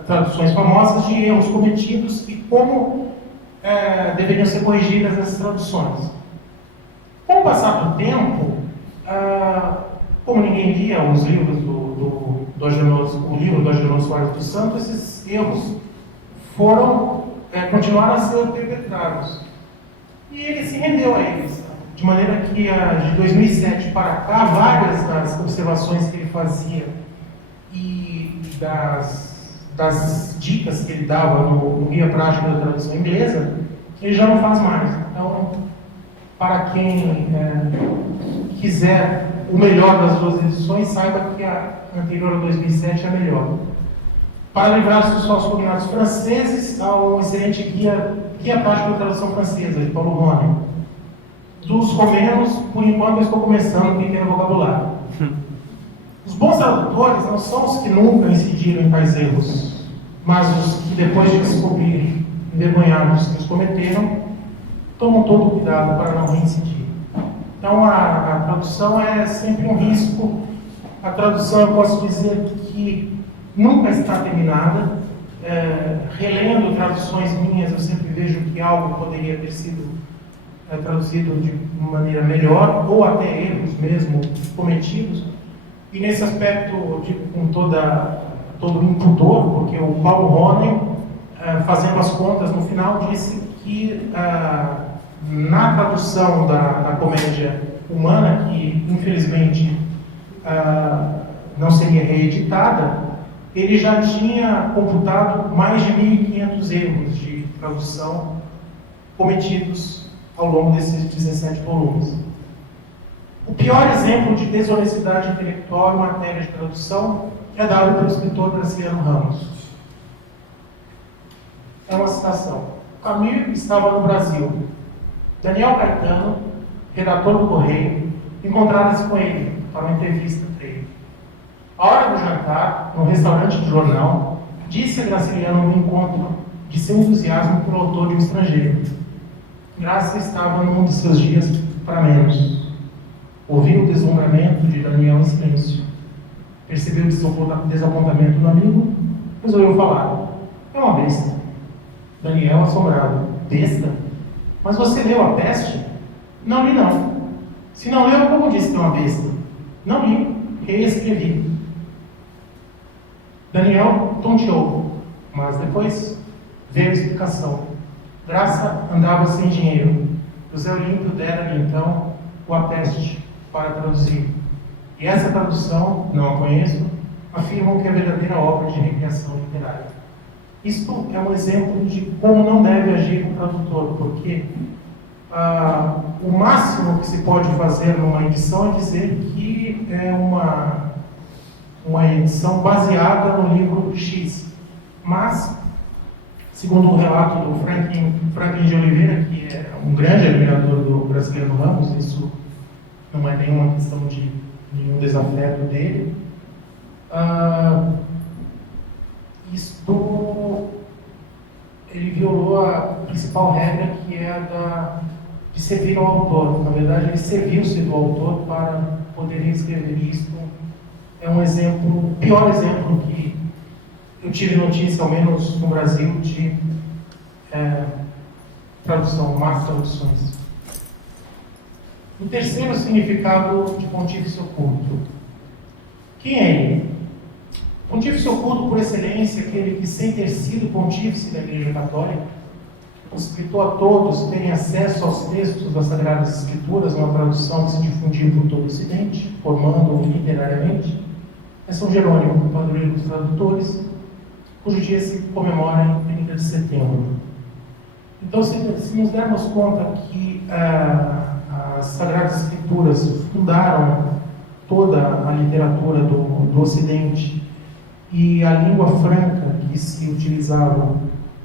traduções famosas, de erros cometidos e como deveriam ser corrigidas essas traduções. Com o passar do tempo, como ninguém lia os livros o livro do Agenor Soares dos Santos, esses erros continuaram a ser perpetrados. E ele se rendeu a eles. De maneira que, de 2007 para cá, várias das observações que ele fazia e das dicas que ele dava no Guia Prático da Tradução Inglesa, ele já não faz mais. Então, para quem quiser o melhor das 2 edições, saiba que a anterior a 2007 é a melhor. Para livrar-se dos falsos cognatos franceses, há um excelente guia prático da tradução francesa, de Paulo Roney. Dos romenos, por enquanto eu estou começando a entender o vocabulário. Os bons tradutores não são os que nunca incidiram em tais erros, mas os que, depois de descobrirem envergonhados que os cometeram, tomam todo o cuidado para não reincidir. Então a tradução é sempre um risco. A tradução, eu posso dizer que nunca está terminada. Relendo traduções minhas, eu sempre vejo que algo poderia ter sido traduzido de uma maneira melhor, ou até erros mesmo cometidos. E nesse aspecto, eu digo com todo o impudor, porque o Paulo Roney, fazendo as contas no final, disse que na tradução da comédia humana, que infelizmente não seria reeditada, ele já tinha computado mais de 1.500 erros de tradução cometidos ao longo desses 17 volumes. O pior exemplo de desonestidade intelectual em matéria de tradução é dado pelo escritor Graciliano Ramos. É uma citação. Camus estava no Brasil. Daniel Caetano, redator do Correio, encontrara-se com ele para uma entrevista para ele. À hora do jantar, no restaurante do jornal, disse a Graciliano no encontro de seu entusiasmo pelo autor de Um Estrangeiro. Graça estava num de seus dias para menos. Ouviu o deslumbramento de Daniel em silêncio. Percebeu o desapontamento do amigo, resolveu falar. É uma besta. Daniel, assombrado. Besta? Mas você leu A Peste? Não li não. Se não leu, como disse que é uma besta? Não li, reescrevi. Daniel tonteou, mas depois veio a explicação. Graça andava sem dinheiro. José Olímpio dera-lhe então o A Peste para traduzir. E essa tradução, não a conheço, afirmam que é a verdadeira obra de recriação literária. Isto é um exemplo de como não deve agir o tradutor, porque o máximo que se pode fazer numa edição é dizer que é uma edição baseada no livro X. Mas, segundo o relato do Franklin de Oliveira, que é um grande admirador do Brasileiro Ramos, isso não é nenhuma questão de nenhum desafeto dele, ele violou a principal regra, que é a de servir ao autor. Na verdade, ele serviu-se do autor para poder escrever isto. É um exemplo, o pior exemplo que eu tive notícia, ao menos no Brasil, de tradução, más traduções. O terceiro significado de pontífice oculto. Quem é ele? Pontífice oculto, por excelência, aquele que, sem ter sido pontífice da Igreja Católica, possibilitou a todos terem acesso aos textos das Sagradas Escrituras, uma tradução que se difundiu por todo o Ocidente, formando-o literariamente, é São Jerônimo, padroeiro dos tradutores, cujo dia se comemora em 30 de setembro. Então, se nos dermos conta que as Sagradas Escrituras fundaram toda a literatura do Ocidente, e a língua franca que se utilizava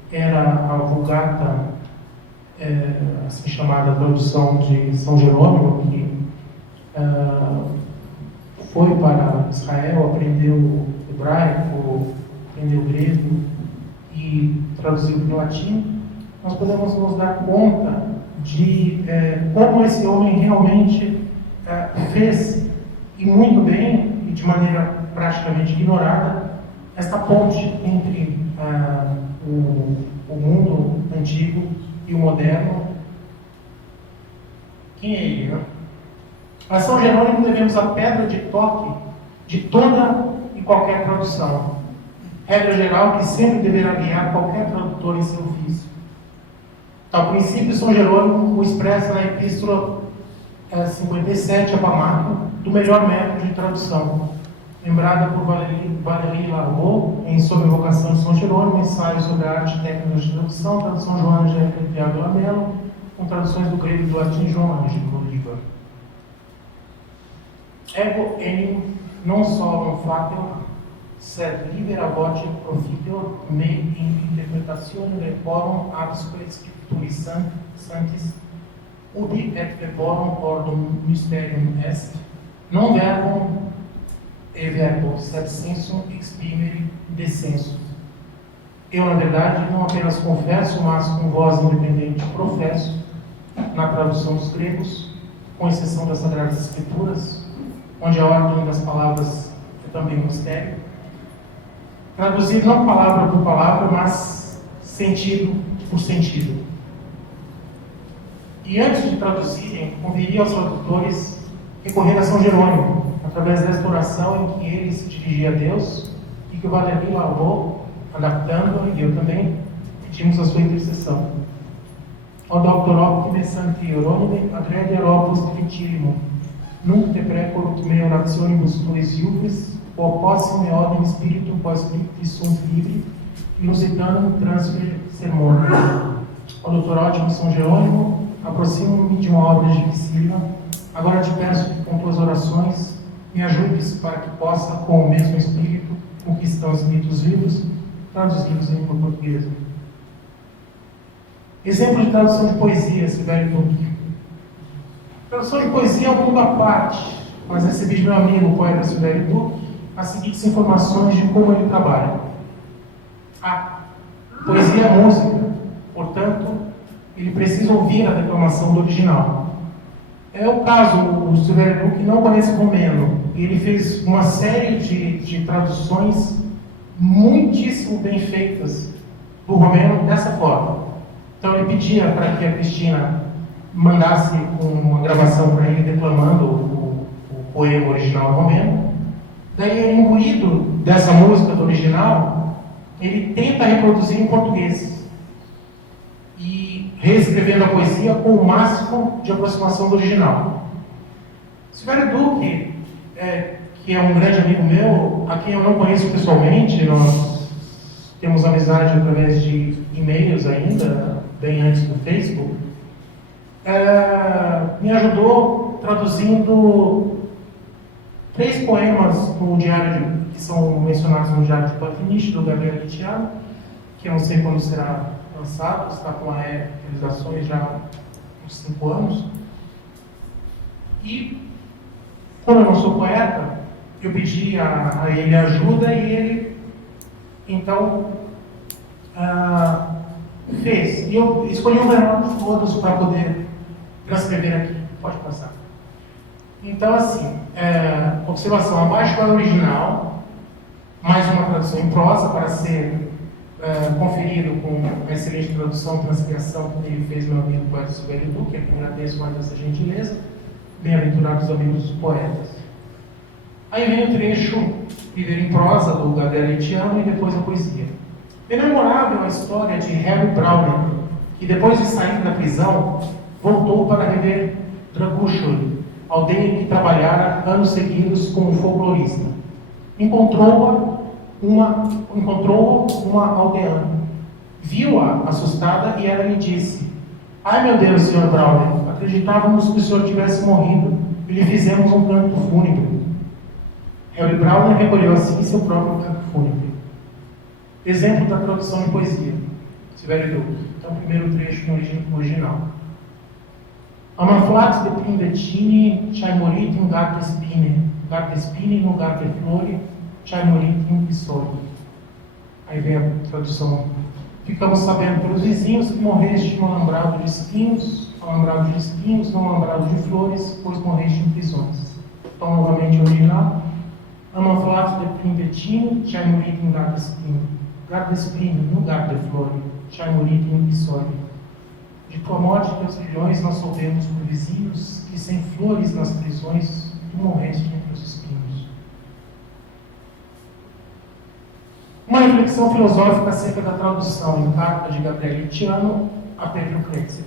era a Vulgata, assim chamada tradução de São Jerônimo, que foi para Israel, aprendeu hebraico, aprendeu grego e traduziu para o latim. Nós podemos nos dar conta de como esse homem realmente fez, e muito bem, e de maneira praticamente ignorada, esta ponte entre o mundo antigo e o moderno. Quem é ele, né? A São Jerônimo devemos a pedra de toque de toda e qualquer tradução. Regra geral que sempre deverá guiar qualquer tradutor em seu ofício. Tal princípio, São Jerônimo o expressa na Epístola 57 a Bamako, do melhor método de tradução, lembrada por Valéry Larmot, em Sobre a Vocação de São Jerônimo, ensaio sobre a arte técnica de tradução, tradução João Angélica de Thiago Lamelo, com traduções do grego e do latim João Ângelo Oliva. Ego enim non solum facem, sed libera voce profiteor me in interpretatione leporum absque scripturis sanctis, ubi et verborum ordum mysterium est, non verbum e verbo, sed sensum exprimere descenso. Eu, na verdade, não apenas confesso, mas com voz independente professo, na tradução dos gregos, com exceção das Sagradas Escrituras, onde a ordem das palavras é também um mistério, traduzir não palavra por palavra, mas sentido por sentido. E antes de traduzirem, conviria aos tradutores recorrer a São Jerônimo, através desta oração em que ele se dirigia a Deus, e que o Valéry Larmot, adaptando, e eu também, pedimos a sua intercessão. O Dr. Optime Sancti Hieronyme, adrede Europos Divitilimo, nunc te precolut me orationibus tuis iubris, o possime odem spiritum quas scriptis sunt libri, inusitanum transfer sermone. O Dr. Ótimo São Jerônimo, aproximo-me de uma obra dificílima. Agora te peço que, com tuas orações, me ajudes para que possa, com o mesmo espírito com que estão escritos os livros, traduzi-los em língua portuguesa. Exemplo de tradução de poesia, Silvério Duque. Tradução de poesia é um mundo à parte, mas recebi de meu amigo, o poeta Silvério Duque, as seguintes informações de como ele trabalha. Poesia é música, portanto, ele precisa ouvir a declamação do original. É o caso, o Silvério Duque não conhece romeno. Ele fez uma série de traduções muitíssimo bem feitas do romeno dessa forma. Então ele pedia para que a Cristina mandasse uma gravação para ele declamando o poema original romeno. Daí ele, imbuído dessa música do original, ele tenta reproduzir em português e reescrevendo a poesia com o máximo de aproximação do original. Silvério Duque, que é um grande amigo meu, a quem eu não conheço pessoalmente, nós temos amizade através de e-mails ainda, bem antes do Facebook, me ajudou traduzindo 3 poemas no diário que são mencionados no Diário de Platiniche, do Gabriel Litiano, que eu não sei quando será lançado, está com realizações já há uns 5 anos. E, como eu não sou poeta, eu pedi a ele ajuda e ele, então, fez. E eu escolhi o melhor de todos para poder transcrever aqui. Pode passar. Então, assim, observação: abaixo é o original, mais uma tradução em prosa para ser conferido com a excelente tradução e transcriação que ele fez, meu amigo poeta Silvério Duque, a quem agradeço mais essa gentileza. Bem-aventurados amigos poetas. Aí vem o trecho, primeiro em prosa, do Gabriel Litiano, e depois a poesia. É memorável a história de Harry Browne, que depois de sair da prisão, voltou para rever Dragúxuli, aldeia em que trabalhara anos seguidos como folclorista. Encontrou-a uma aldeana. Viu-a assustada e ela lhe disse: "Ai meu Deus, Sr. Browne, acreditávamos que o senhor tivesse morrido e lhe fizemos um canto fúnebre." Harry Browne recolheu assim seu próprio canto fúnebre. Exemplo da tradução em poesia. Silvério Duque. Então, primeiro trecho no original. Amaflat de Prindetini, chai morit in garte spine no garte flori, chai morit in pisoli. Aí vem a tradução. Ficamos sabendo pelos vizinhos que morreste no alambrado de espinhos, no alambrado de flores, pois morreste em prisões. Então, novamente, o original. Amaflat de Prindetini, chai morit in garte spine no garte flori, chai morit in pisoli. De tua morte, teus grilhões, nós soubemos por vizinhos que sem flores nas prisões tu morreste entre os espinhos. Uma reflexão filosófica acerca da tradução em carta de Gabriel Litiano a Pedro Kretzer.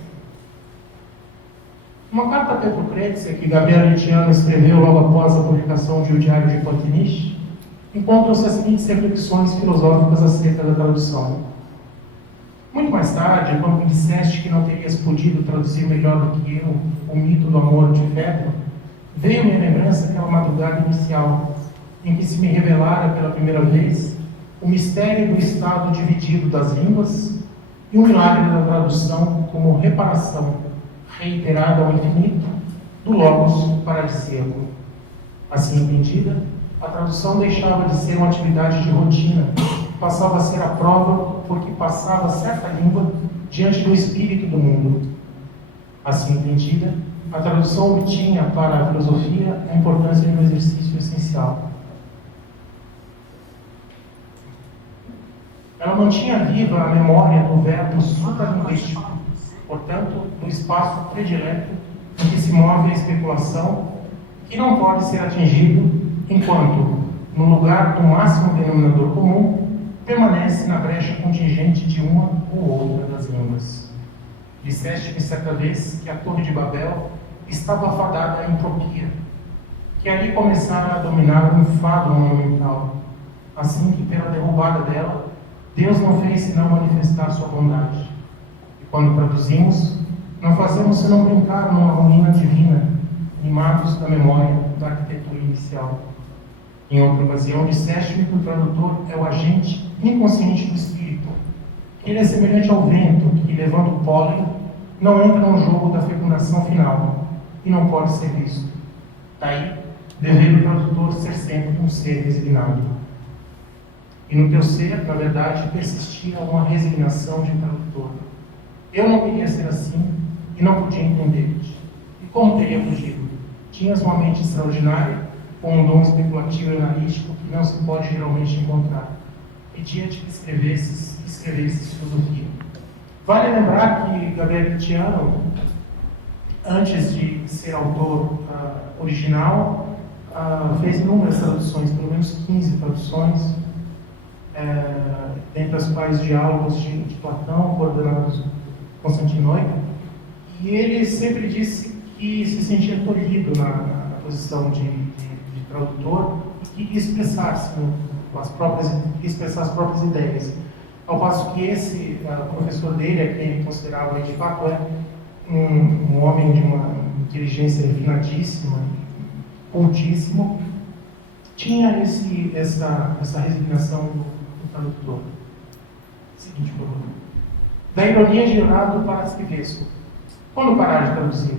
Uma carta a Pedro Kretzer que Gabriel Litiano escreveu logo após a publicação de O Diário de Platiniche encontram-se as seguintes reflexões filosóficas acerca da tradução. Muito mais tarde, quando me disseste que não terias podido traduzir melhor do que eu o mito do amor de Fedro, veio-me à lembrança aquela madrugada inicial, em que se me revelara pela primeira vez o mistério do estado dividido das línguas e o milagre da tradução como reparação, reiterada ao infinito, do logos paradisíaco. Assim entendida, a tradução deixava de ser uma atividade de rotina, passava a ser a prova porque passava certa língua diante do espírito do mundo. Assim entendida, a tradução obtinha para a filosofia a importância de um exercício essencial. Ela mantinha viva a memória do verbo supralinguístico, portanto, do espaço predileto em que se move a especulação, que não pode ser atingido enquanto, no lugar do máximo denominador comum, permanece na brecha contingente de uma ou outra das línguas. Disseste-me certa vez que a Torre de Babel estava fadada à entropia, que ali começara a dominar um enfado monumental, assim que pela derrubada dela, Deus não fez senão manifestar sua bondade. E quando traduzimos, não fazemos senão brincar numa ruína divina, animados da memória da arquitetura inicial. Em outra ocasião, disseste-me que o tradutor é o agente inconsciente do espírito, que ele é semelhante ao vento que, levando o pólen, não entra no jogo da fecundação final e não pode ser visto. Daí, dever o tradutor ser sempre um ser resignado. E no teu ser, na verdade, persistia uma resignação de tradutor. Eu não queria ser assim e não podia entender-te. E como teria fugido? Tinhas uma mente extraordinária, com um dom especulativo e analítico que não se pode geralmente encontrar. Pedia-te que escrevesses filosofia. Vale lembrar que Gabriel Critiano, antes de ser autor original, fez inúmeras traduções, pelo menos 15 traduções, dentre as quais diálogos de Platão, coordenados por Constantinople, e ele sempre disse que se sentia tolhido na posição de tradutor e que expressar as próprias ideias. Ao passo que esse professor dele, a quem ele considerava de fato um homem de uma inteligência refinadíssima, cultíssimo, tinha essa resignação do tradutor. Seguinte, por favor. Da ironia de Leonardo Paraskevescu. Quando parar de traduzir?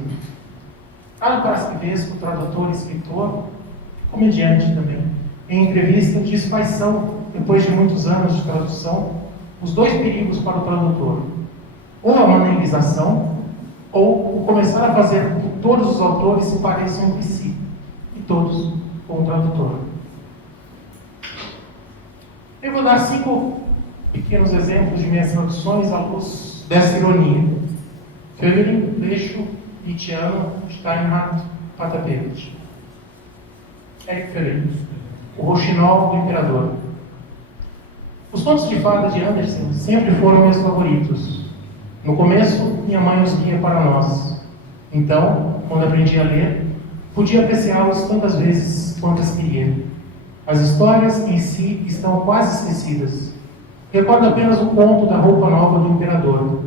Leonardo Paraskevescu, tradutor e escritor, comediante também, em entrevista diz quais são, depois de muitos anos de tradução, os dois perigos para o tradutor: ou a maneirização, ou o começar a fazer com que todos os autores se pareçam entre si, e todos com o tradutor. Eu vou dar 5 pequenos exemplos de minhas traduções à luz dessa ironia. Föhling, Leixo, Nietzscheano, Steinhardt, Patapevich. Eric Föhling, O Rouxinol do Imperador. Os contos de fada de Andersen sempre foram meus favoritos. No começo, minha mãe os lia para nós. Então, quando aprendi a ler, podia apreciá-los tantas vezes quantas queria. As histórias em si estão quase esquecidas. Recordo apenas o conto da roupa nova do imperador.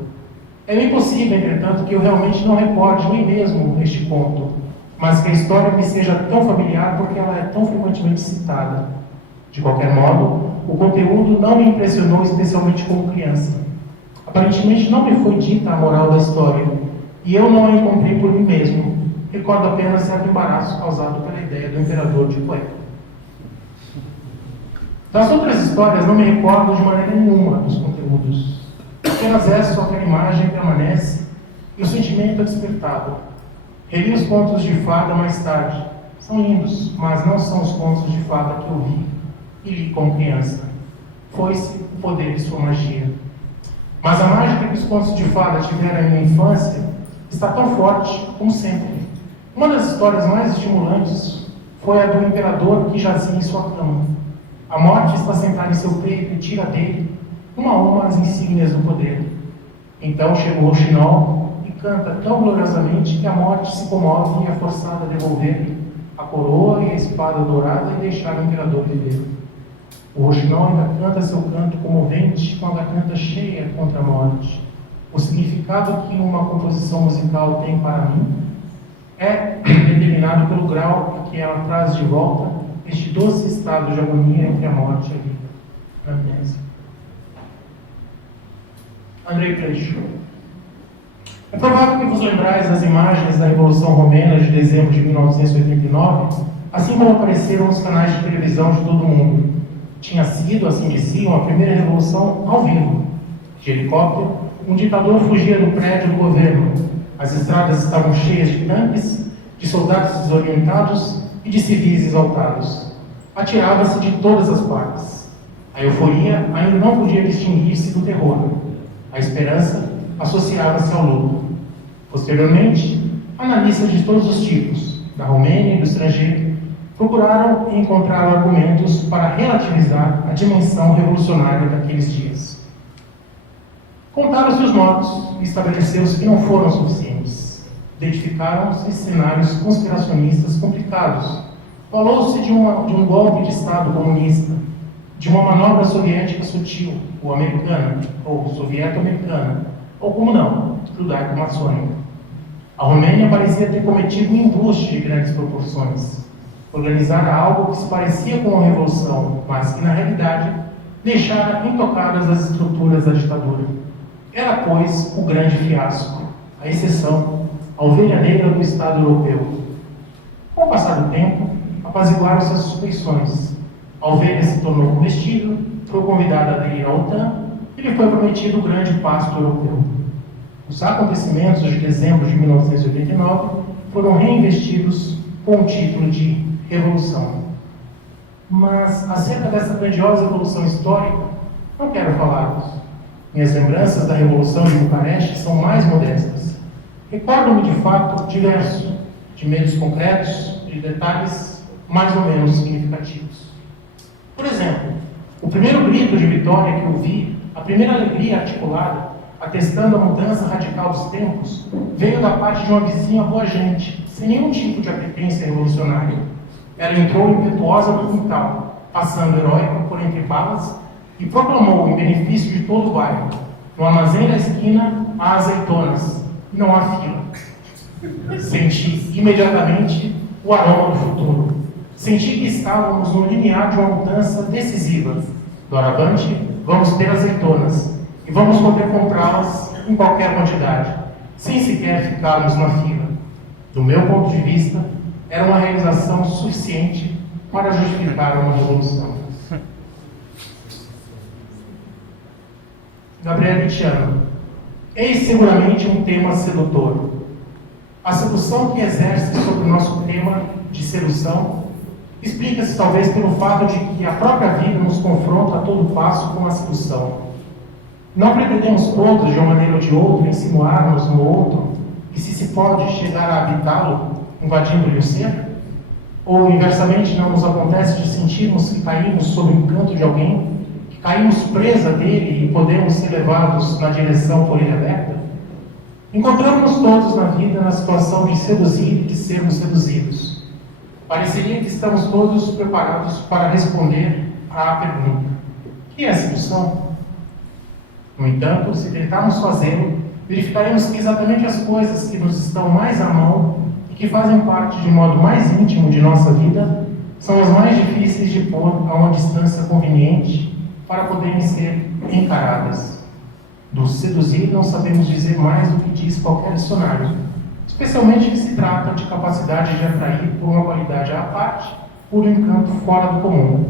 É impossível, entretanto, que eu realmente não recorde nem mesmo este conto, mas que a história me seja tão familiar porque ela é tão frequentemente citada. De qualquer modo, o conteúdo não me impressionou especialmente como criança. Aparentemente não me foi dita a moral da história, e eu não a encontrei por mim mesmo. Recordo apenas certo embaraço causado pela ideia do imperador de cueca. Das outras histórias não me recordo de maneira nenhuma dos conteúdos. Apenas essa só que a imagem permanece e o sentimento é despertado. Reli os contos de fada mais tarde. São lindos, mas não são os contos de fada que eu vi e li como criança. Foi-se o poder de sua magia. Mas a mágica que os contos de fada tiveram em minha infância está tão forte como sempre. Uma das histórias mais estimulantes foi a do imperador que jazia em sua cama. A morte está sentada em seu peito e tira dele, uma a uma, as insígnias do poder. Então chegou o Rouxinol e canta tão gloriosamente que a morte se comove e é forçada a devolver-lhe a coroa e a espada dourada e deixar o imperador viver. O Rouxinol ainda canta seu canto comovente com a garganta cheia contra a morte. O significado que uma composição musical tem para mim é determinado pelo grau que ela traz de volta este doce estado de agonia entre a morte e a vida. Amnésia. Andrei Pleixo. É provável que vos lembrais das imagens da Revolução Romena de dezembro de 1989, assim como apareceram nos canais de televisão de todo o mundo. Tinha sido, assim diziam, a primeira revolução ao vivo. De helicóptero, um ditador fugia do prédio do governo. As estradas estavam cheias de tanques, de soldados desorientados e de civis exaltados. Atirava-se de todas as partes. A euforia ainda não podia distinguir-se do terror. A esperança associava-se ao luto. Posteriormente, analistas de todos os tipos, da Romênia e do estrangeiro, procuraram encontrar argumentos para relativizar a dimensão revolucionária daqueles dias. Contaram-se os mortos e estabeleceu-se que não foram suficientes. Identificaram-se cenários conspiracionistas complicados. Falou-se de um golpe de Estado comunista, de uma manobra soviética sutil, ou americana, ou soviéto-americana, ou, como não, judaico-maçônica. A Romênia parecia ter cometido um embuste de grandes proporções. Organizara algo que se parecia com a revolução, mas que, na realidade, deixara intocadas as estruturas da ditadura. Era, pois, o grande fiasco, a exceção, a ovelha negra do Estado europeu. Com o passar do tempo, apaziguaram-se as suspeições. A ovelha se tornou comestível, foi convidada a aderir à OTAN e lhe foi prometido o grande pasto europeu. Os acontecimentos de dezembro de 1989 foram reinvestidos com o título de Revolução. Mas, acerca dessa grandiosa evolução histórica, não quero falar-vos. Minhas lembranças da Revolução de Bucareste são mais modestas. Recordo-me de fato diverso, de meios concretos, de detalhes mais ou menos significativos. Por exemplo, o primeiro grito de vitória que ouvi, a primeira alegria articulada, atestando a mudança radical dos tempos, veio da parte de uma vizinha boa gente, sem nenhum tipo de apetência revolucionária. Ela entrou impetuosa no quintal, passando heróica por entre balas, e proclamou em benefício de todo o bairro: no armazém da esquina há azeitonas, e não há fila. Senti imediatamente o aroma do futuro. Senti que estávamos no limiar de uma mudança decisiva. Doravante, vamos ter azeitonas, e vamos poder comprá-las em qualquer quantidade, sem sequer ficarmos na fila. Do meu ponto de vista, era uma realização suficiente para justificar uma revolução. Gabriel Bitiano. Eis seguramente um tema sedutor. A sedução que exerce sobre o nosso tema de sedução explica-se talvez pelo fato de que a própria vida nos confronta a todo passo com a sedução. Não pretendemos todos, de uma maneira ou de outra, insinuar-nos no outro, e se pode chegar a habitá-lo, invadindo-lhe o ser? Ou, inversamente, não nos acontece de sentirmos que caímos sob o encanto de alguém, que caímos presa dele e podemos ser levados na direção por ele aberta? Encontramos-nos todos na vida na situação de seduzir e de sermos seduzidos. Pareceria que estamos todos preparados para responder à pergunta: o que é sedução? No entanto, se tentarmos fazê-lo, verificaremos que exatamente as coisas que nos estão mais à mão e que fazem parte de modo mais íntimo de nossa vida são as mais difíceis de pôr a uma distância conveniente para poderem ser encaradas. Do seduzir não sabemos dizer mais do que diz qualquer dicionário, especialmente que se trata de capacidade de atrair por uma qualidade à parte, por um encanto fora do comum.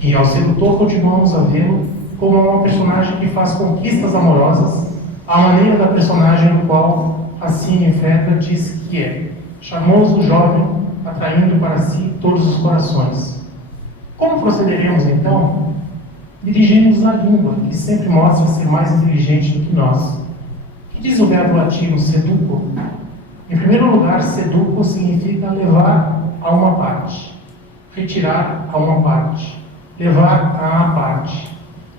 E ao sedutor continuamos a vê-lo como uma personagem que faz conquistas amorosas, à maneira da personagem do qual Racine Freta diz que é charmoso, jovem, atraindo para si todos os corações. Como procederemos então? Dirigimos a língua, que sempre mostra ser mais inteligente do que nós. O que diz o verbo latino seduco? Em primeiro lugar, seduco significa levar a uma parte, retirar a uma parte, levar à parte.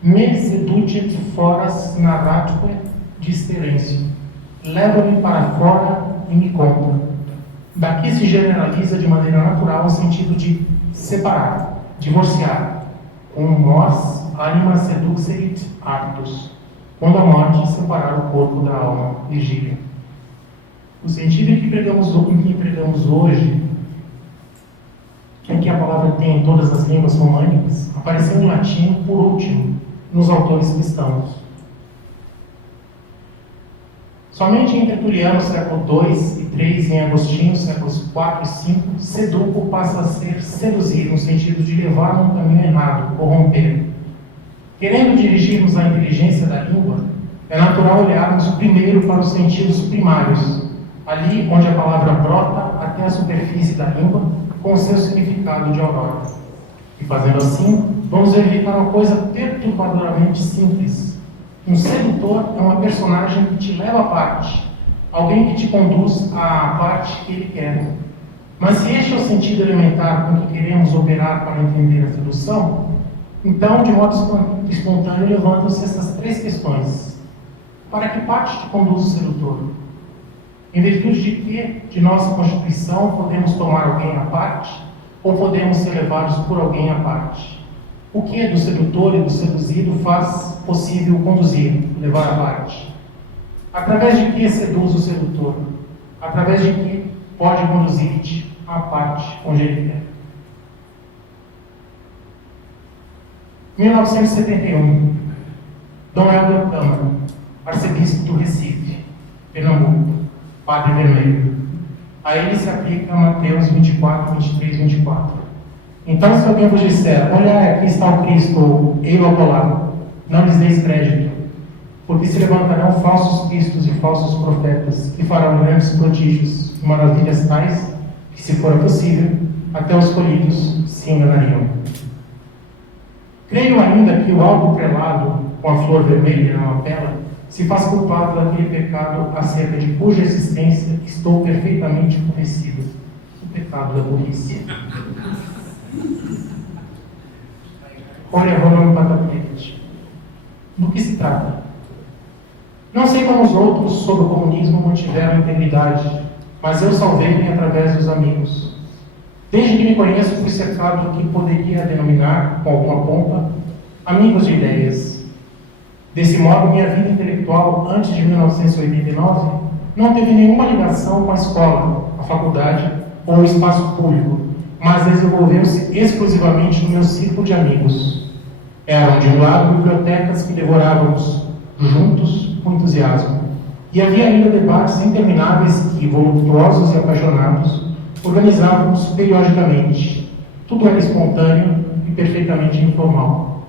Me seducet foras narratque disterêncio. Leva-me para fora e me conta. Daqui se generaliza de maneira natural o sentido de separar, divorciar. Com mors anima seduxerit artus. Quando a morte separar o corpo da alma. Virgílio. O sentido em que empregamos hoje, em que a palavra tem em todas as línguas românicas, apareceu em latim por último, nos autores cristãos. Somente em Tertuliano, século II e III, e em Agostinho, séculos IV e V, seduco passa a ser seduzir, no sentido de levar num caminho errado, corromper. Querendo dirigirmos a inteligência da língua, é natural olharmos primeiro para os sentidos primários, ali onde a palavra brota até a superfície da língua, com o seu significado de aurora. E fazendo assim, vamos verificar uma coisa perturbadoramente simples. Um sedutor é uma personagem que te leva à parte, alguém que te conduz à parte que ele quer. Mas se este é o sentido elementar com que queremos operar para entender a sedução, então, de modo espontâneo, levantam-se essas três questões. Para que parte te conduz o sedutor? Em virtude de que, de nossa constituição, podemos tomar alguém à parte, ou podemos ser levados por alguém à parte? O que do sedutor e do seduzido faz possível conduzir, levar à parte? Através de que seduz o sedutor? Através de que pode conduzir-te à parte onde ele quer? 1971. Dom Helder Câmara, arcebispo do Recife, Pernambuco, Padre Vermelho. A ele se aplica Mateus 24, 23, 24. Então, se alguém vos disser: olha, aqui está o Cristo, ei-lo acolá, não lhes deis crédito, porque se levantarão falsos cristos e falsos profetas, que farão grandes prodígios e maravilhas tais, que, se for possível, até os escolhidos se enganariam. Creio ainda que o alto prelado com a flor vermelha na lapela, se faz culpado daquele pecado acerca de cuja existência estou perfeitamente convencido. O pecado da burrice. Olha, Ronald Patapete. Do que se trata? Não sei como os outros sobre o comunismo mantiveram a integridade, mas eu salvei-me através dos amigos. Desde que me conheço, fui cercado do que poderia denominar, com alguma pompa, amigos de ideias. Desse modo, minha vida intelectual, antes de 1989, não teve nenhuma ligação com a escola, a faculdade ou o espaço público, mas desenvolveu-se exclusivamente no meu círculo de amigos. Eram, de um lado, bibliotecas que devorávamos juntos com entusiasmo, e havia ainda debates intermináveis que, voluptuosos e apaixonados, organizávamos periodicamente. Tudo era espontâneo e perfeitamente informal.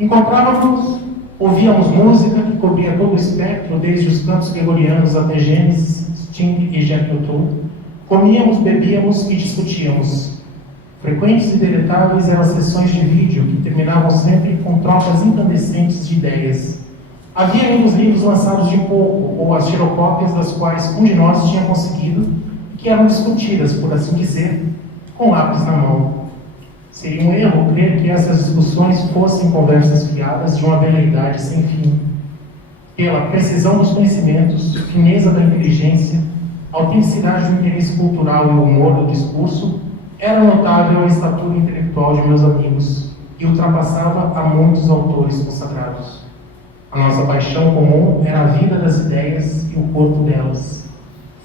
Encontrávamos, ouvíamos música que cobria todo o espectro, desde os cantos gregorianos até Gênesis, Sting e Jethro Tull. Comíamos, bebíamos e discutíamos. Frequentes e deletáveis eram as sessões de vídeo que terminavam sempre com trocas incandescentes de ideias. Havia ainda os livros lançados de pouco, ou as xerocópias das quais um de nós tinha conseguido, que eram discutidas, por assim dizer, com lápis na mão. Seria um erro crer que essas discussões fossem conversas fiadas de uma veleidade sem fim. Pela precisão dos conhecimentos, fineza da inteligência, autenticidade do interesse cultural e o humor do discurso, era notável a estatura intelectual de meus amigos e ultrapassava a muitos autores consagrados. A nossa paixão comum era a vida das ideias e o corpo delas.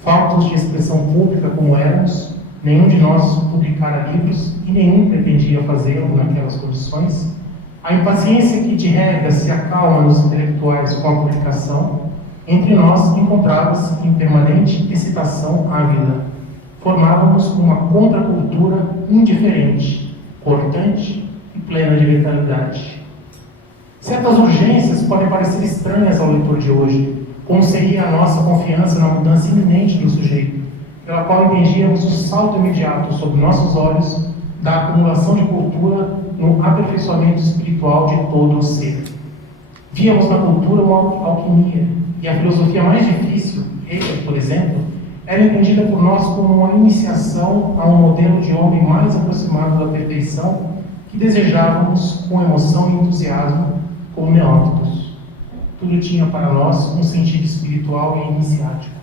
Faltos de expressão pública como éramos, nenhum de nós publicara livros e nenhum pretendia fazê-lo naquelas condições. A impaciência que de regra se acalma nos intelectuais com a publicação, entre nós encontrava-se em permanente excitação ávida. Formávamos uma contracultura indiferente, cortante e plena de vitalidade. Certas urgências podem parecer estranhas ao leitor de hoje, como seria a nossa confiança na mudança iminente do sujeito, pela qual entendíamos o salto imediato sob nossos olhos da acumulação de cultura no aperfeiçoamento espiritual de todo o ser. Víamos na cultura uma alquimia, e a filosofia mais difícil, Hegel, por exemplo, era entendida por nós como uma iniciação a um modelo de homem mais aproximado da perfeição que desejávamos com emoção e entusiasmo como neófitos. Tudo tinha para nós um sentido espiritual e iniciático.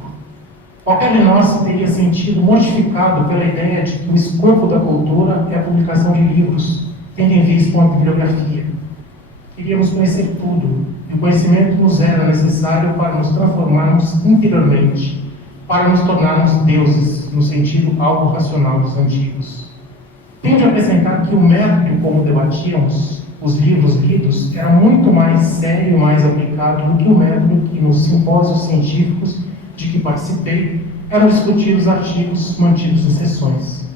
Qualquer de nós se teria sentido mortificado pela ideia de que o escopo da cultura é a publicação de livros, tendo em vista uma bibliografia. Queríamos conhecer tudo, e o conhecimento nos era necessário para nos transformarmos interiormente, para nos tornarmos deuses, no sentido algo racional dos antigos. Tenho de acrescentar que o método como debatíamos os livros lidos era muito mais sério e mais aplicado do que o método que nos simpósios científicos de que participei eram discutidos artigos mantidos em sessões.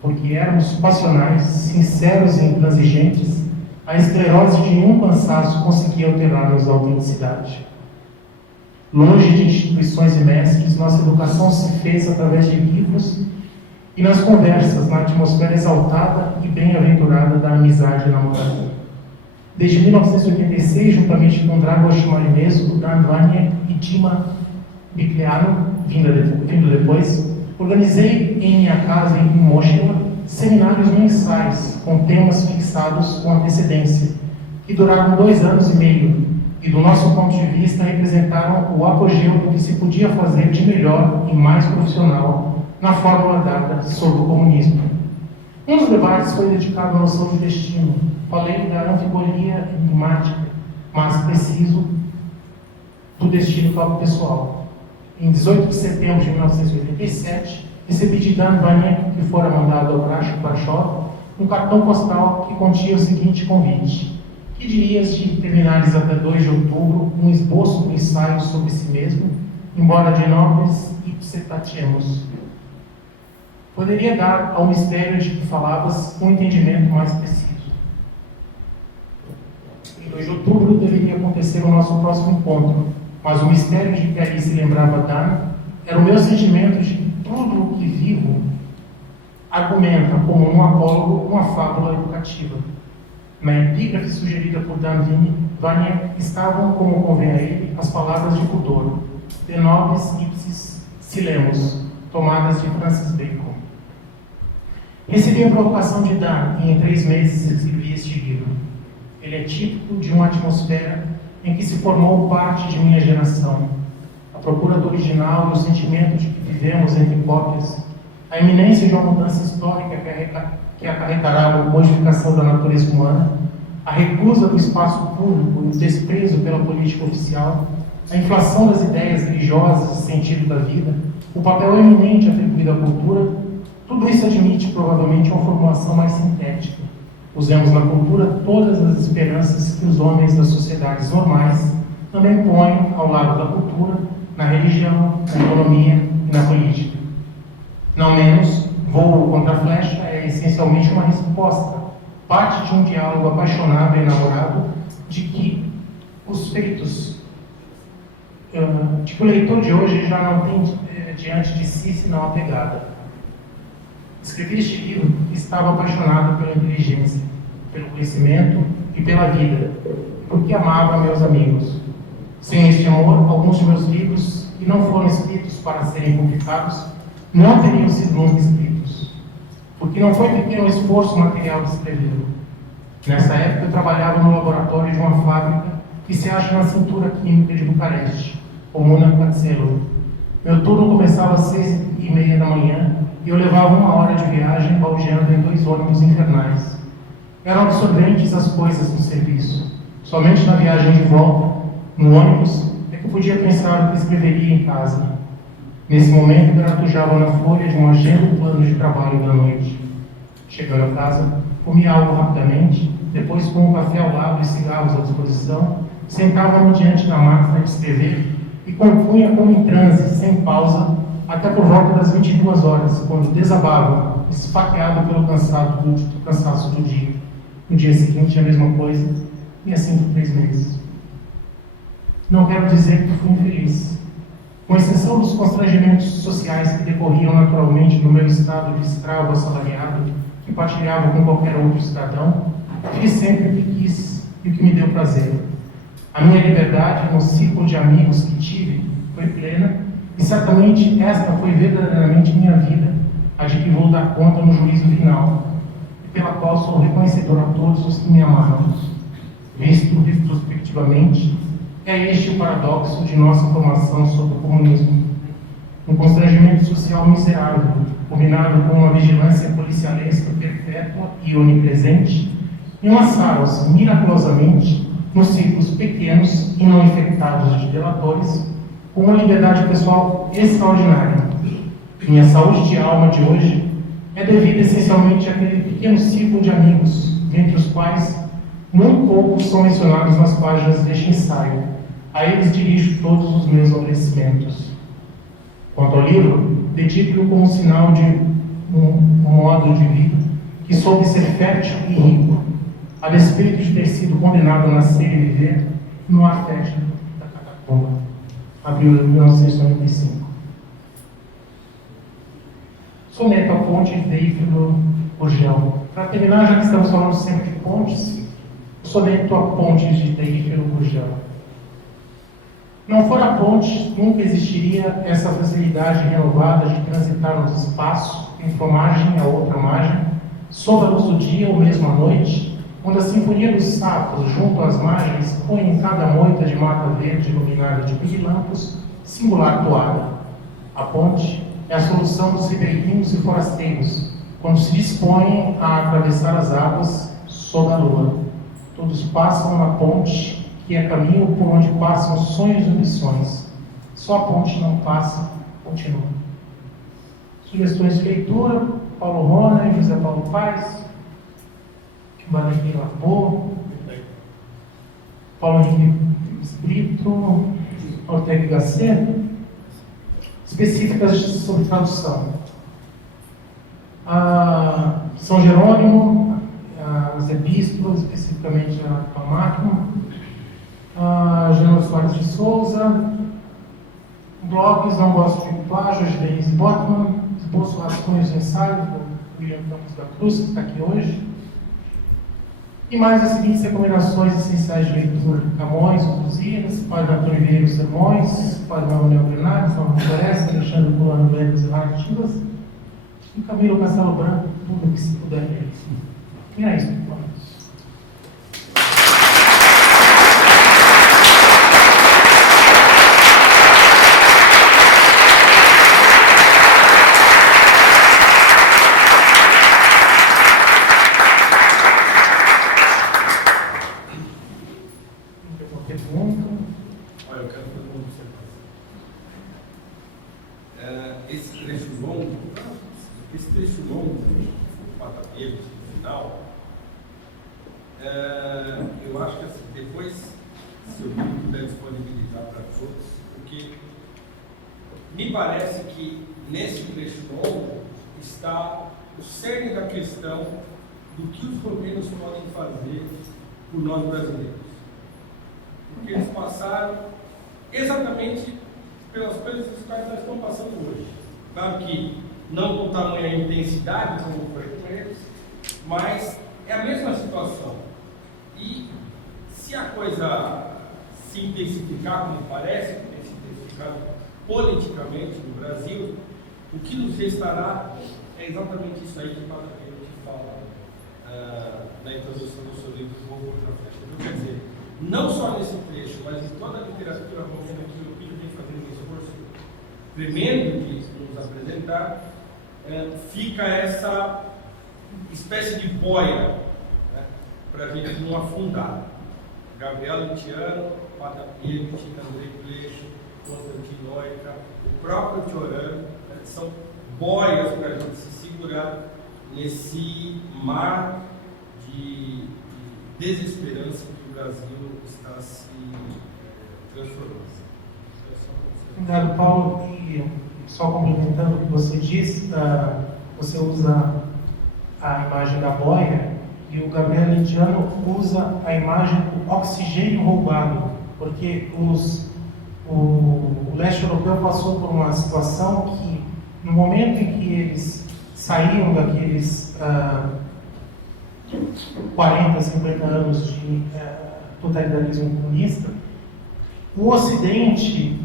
Porque éramos passionais, sinceros e intransigentes, a esclerose de nenhum cansaço conseguia alterar-nos a autenticidade. Longe de instituições e mestres, nossa educação se fez através de livros e nas conversas, na atmosfera exaltada e bem-aventurada da amizade namorada. Desde 1986, juntamente com Dragoš Marinescu, Dan Vanier e Dima Bicleano, vindo depois, organizei em minha casa em Mosheva seminários mensais com temas fixados com antecedência, que duraram 2 anos e meio, e do nosso ponto de vista representaram o apogeu do que se podia fazer de melhor e mais profissional na fórmula dada sobre o comunismo. Um dos debates foi dedicado à noção de destino. Falei da anfibolia enigmática, mas preciso, do destino pessoal. Em 18 de setembro de 1987, recebi de Dan Vanier, que fora mandado ao Brashov, um cartão postal que continha o seguinte convite: que dirias de terminares até 2 de outubro um esboço do ensaio sobre si mesmo, embora de nobres ipsetatiemos? Poderia dar ao mistério de que falavas um entendimento mais preciso. Em 2 de outubro deveria acontecer o nosso próximo encontro, mas o mistério de que ali se lembrava Dan era o meu sentimento de que tudo o que vivo argumenta como um apólogo uma fábula educativa. Na epígrafe sugerida por Dan Vanier estavam, como convém a ele, as palavras de pudor, de nobis ipsis silemos, tomadas de Francis Bacon. Recebi a provocação de Dan e em 3 meses escrevi este livro. Ele é típico de uma atmosfera em que se formou parte de minha geração. A procura do original e o sentimento de que vivemos entre cópias, a iminência de uma mudança histórica que acarretará a modificação da natureza humana, a recusa do espaço público e o desprezo pela política oficial, a inflação das ideias religiosas e sentido da vida, o papel eminente atribuído à cultura, tudo isso admite provavelmente uma formulação mais sintética. Usemos na cultura todas as esperanças que os homens das sociedades normais também põem ao lado da cultura, na religião, na economia e na política. Não menos, Voo contra a Flecha é essencialmente uma resposta, parte de um diálogo apaixonado e enamorado de que os feitos, de que o leitor de hoje já não tem diante de si senão a pegada. Escrevi este livro e estava apaixonado pela inteligência, pelo conhecimento e pela vida, porque amava meus amigos. Sem este amor, alguns de meus livros, que não foram escritos para serem publicados, não teriam sido nunca escritos, porque não foi pequeno esforço material de escrevê-lo. Nessa época, eu trabalhava no laboratório de uma fábrica que se acha na cintura química de Bucareste, Comuna Cancelo. Meu turno começava às 6h30 da manhã e eu levava 1 hora de viagem baldeando em 2 ônibus infernais. Eram absorventes as coisas do serviço. Somente na viagem de volta, no ônibus, é que eu podia pensar o que escreveria em casa. Nesse momento, gratujava na folha de uma agenda o plano de trabalho da noite. Chegando a casa, comia algo rapidamente, depois, com um café ao lado e cigarros à disposição, sentava-me diante da máquina de escrever e compunha como em transe, sem pausa, até por volta das 22 horas, quando desabava, esfaqueado pelo cansaço do dia. No dia seguinte, a mesma coisa, e assim por 3 meses. Não quero dizer que fui infeliz. Com exceção dos constrangimentos sociais que decorriam naturalmente do meu estado de escravo assalariado, que partilhava com qualquer outro cidadão, fiz sempre o que quis e o que me deu prazer. A minha liberdade no círculo de amigos que tive foi plena, e certamente esta foi verdadeiramente minha vida, a de que vou dar conta no juízo final, e pela qual sou reconhecedor a todos os que me amaram. Visto retrospectivamente, é este o paradoxo de nossa formação sobre o comunismo. Um constrangimento social miserável, combinado com uma vigilância policialesca perpétua e onipresente, enlaçaram-se miraculosamente nos círculos pequenos e não infectados de delatores, com uma liberdade pessoal extraordinária. Minha saúde de alma de hoje é devida essencialmente àquele pequeno círculo de amigos, dentre os quais muito poucos são mencionados nas páginas deste ensaio. A eles dirijo todos os meus agradecimentos. Quanto ao livro, dedico-o como sinal de um modo de vida que soube ser fértil e rico, a despeito de ter sido condenado a nascer e viver no ar fértil da catacumba. Abril de 1995. Soneto à ponte de Teífilo Gurgel. Para terminar, já que estamos falando sempre de pontes, o soneto à ponte de Teífilo Gurgel. Não fora a ponte, nunca existiria essa facilidade renovada de transitar nos espaços, entre uma margem e a outra margem, sob a luz do dia ou mesmo à noite, quando a sinfonia dos sapos junto às margens põe em cada moita de mata verde iluminada de pirilampos singular toada. A ponte é a solução dos ribeirinhos e forasteiros, quando se dispõem a atravessar as águas sob a lua. Todos passam na ponte, que é caminho por onde passam sonhos e ambições. Só a ponte não passa, continua. Sugestões de leitura: Paulo Rona, José Paulo Paes, Valéry Lapô, Paulo Henrique Brito, Ortega Gasset. Específicas sobre tradução: São Jerônimo, as epístolas, especificamente a Palmáquimo, General Soares de Souza, blogs, Não Gosto de Plágio, de Denise Botman, Esboço, Rascunhos e Ensaios, do William Campos da Cruz, que está aqui hoje, E mais as seguintes recomendações essenciais de leitura: Camões, Lusíadas, Padre Antônio Vieira, os Sermões, Padre Manuel Bernardes, Nova Floresta, Alexandre Pulano, Letras e Narrativas, e Camilo Castelo Branco, tudo que se puder ler. E é isso, por favor. Olha, eu quero fazer uma observação. Esse trecho longo, o Patapielos, no final, eu acho que assim, depois, se eu puder disponibilizar para todos, porque me parece que nesse trecho longo está o cerne da questão do que os governos podem fazer por nós brasileiros. Porque eles passaram exatamente pelas coisas das quais nós estamos passando hoje. Claro que não com tamanha intensidade como foi com eles, mas é a mesma situação. E se a coisa se intensificar, como parece que tem se intensificado politicamente no Brasil, o que nos restará é exatamente isso aí que o Padre Pedro fala na introdução do seu livro Vou Contra a Festa. Então, quer dizer, não só nesse trecho, mas em toda a literatura romana que o Pílio vem fazendo um esforço tremendo de nos apresentar, fica essa espécie de boia, né, para a gente não afundar. Gabriel Litiano, Patapielos, Andrei Pleixo, Constantino Noica, o próprio Tiorano, né, são boias para a gente se segurar nesse mar de desesperança que o Brasil está se transformando. Obrigado, Paulo. E só complementando o que você disse, você usa a imagem da boia e o Gabriel Litiano usa a imagem do oxigênio roubado, porque o leste europeu passou por uma situação que, no momento em que eles saíam daqueles 40, 50 anos de totalitarismo comunista, o Ocidente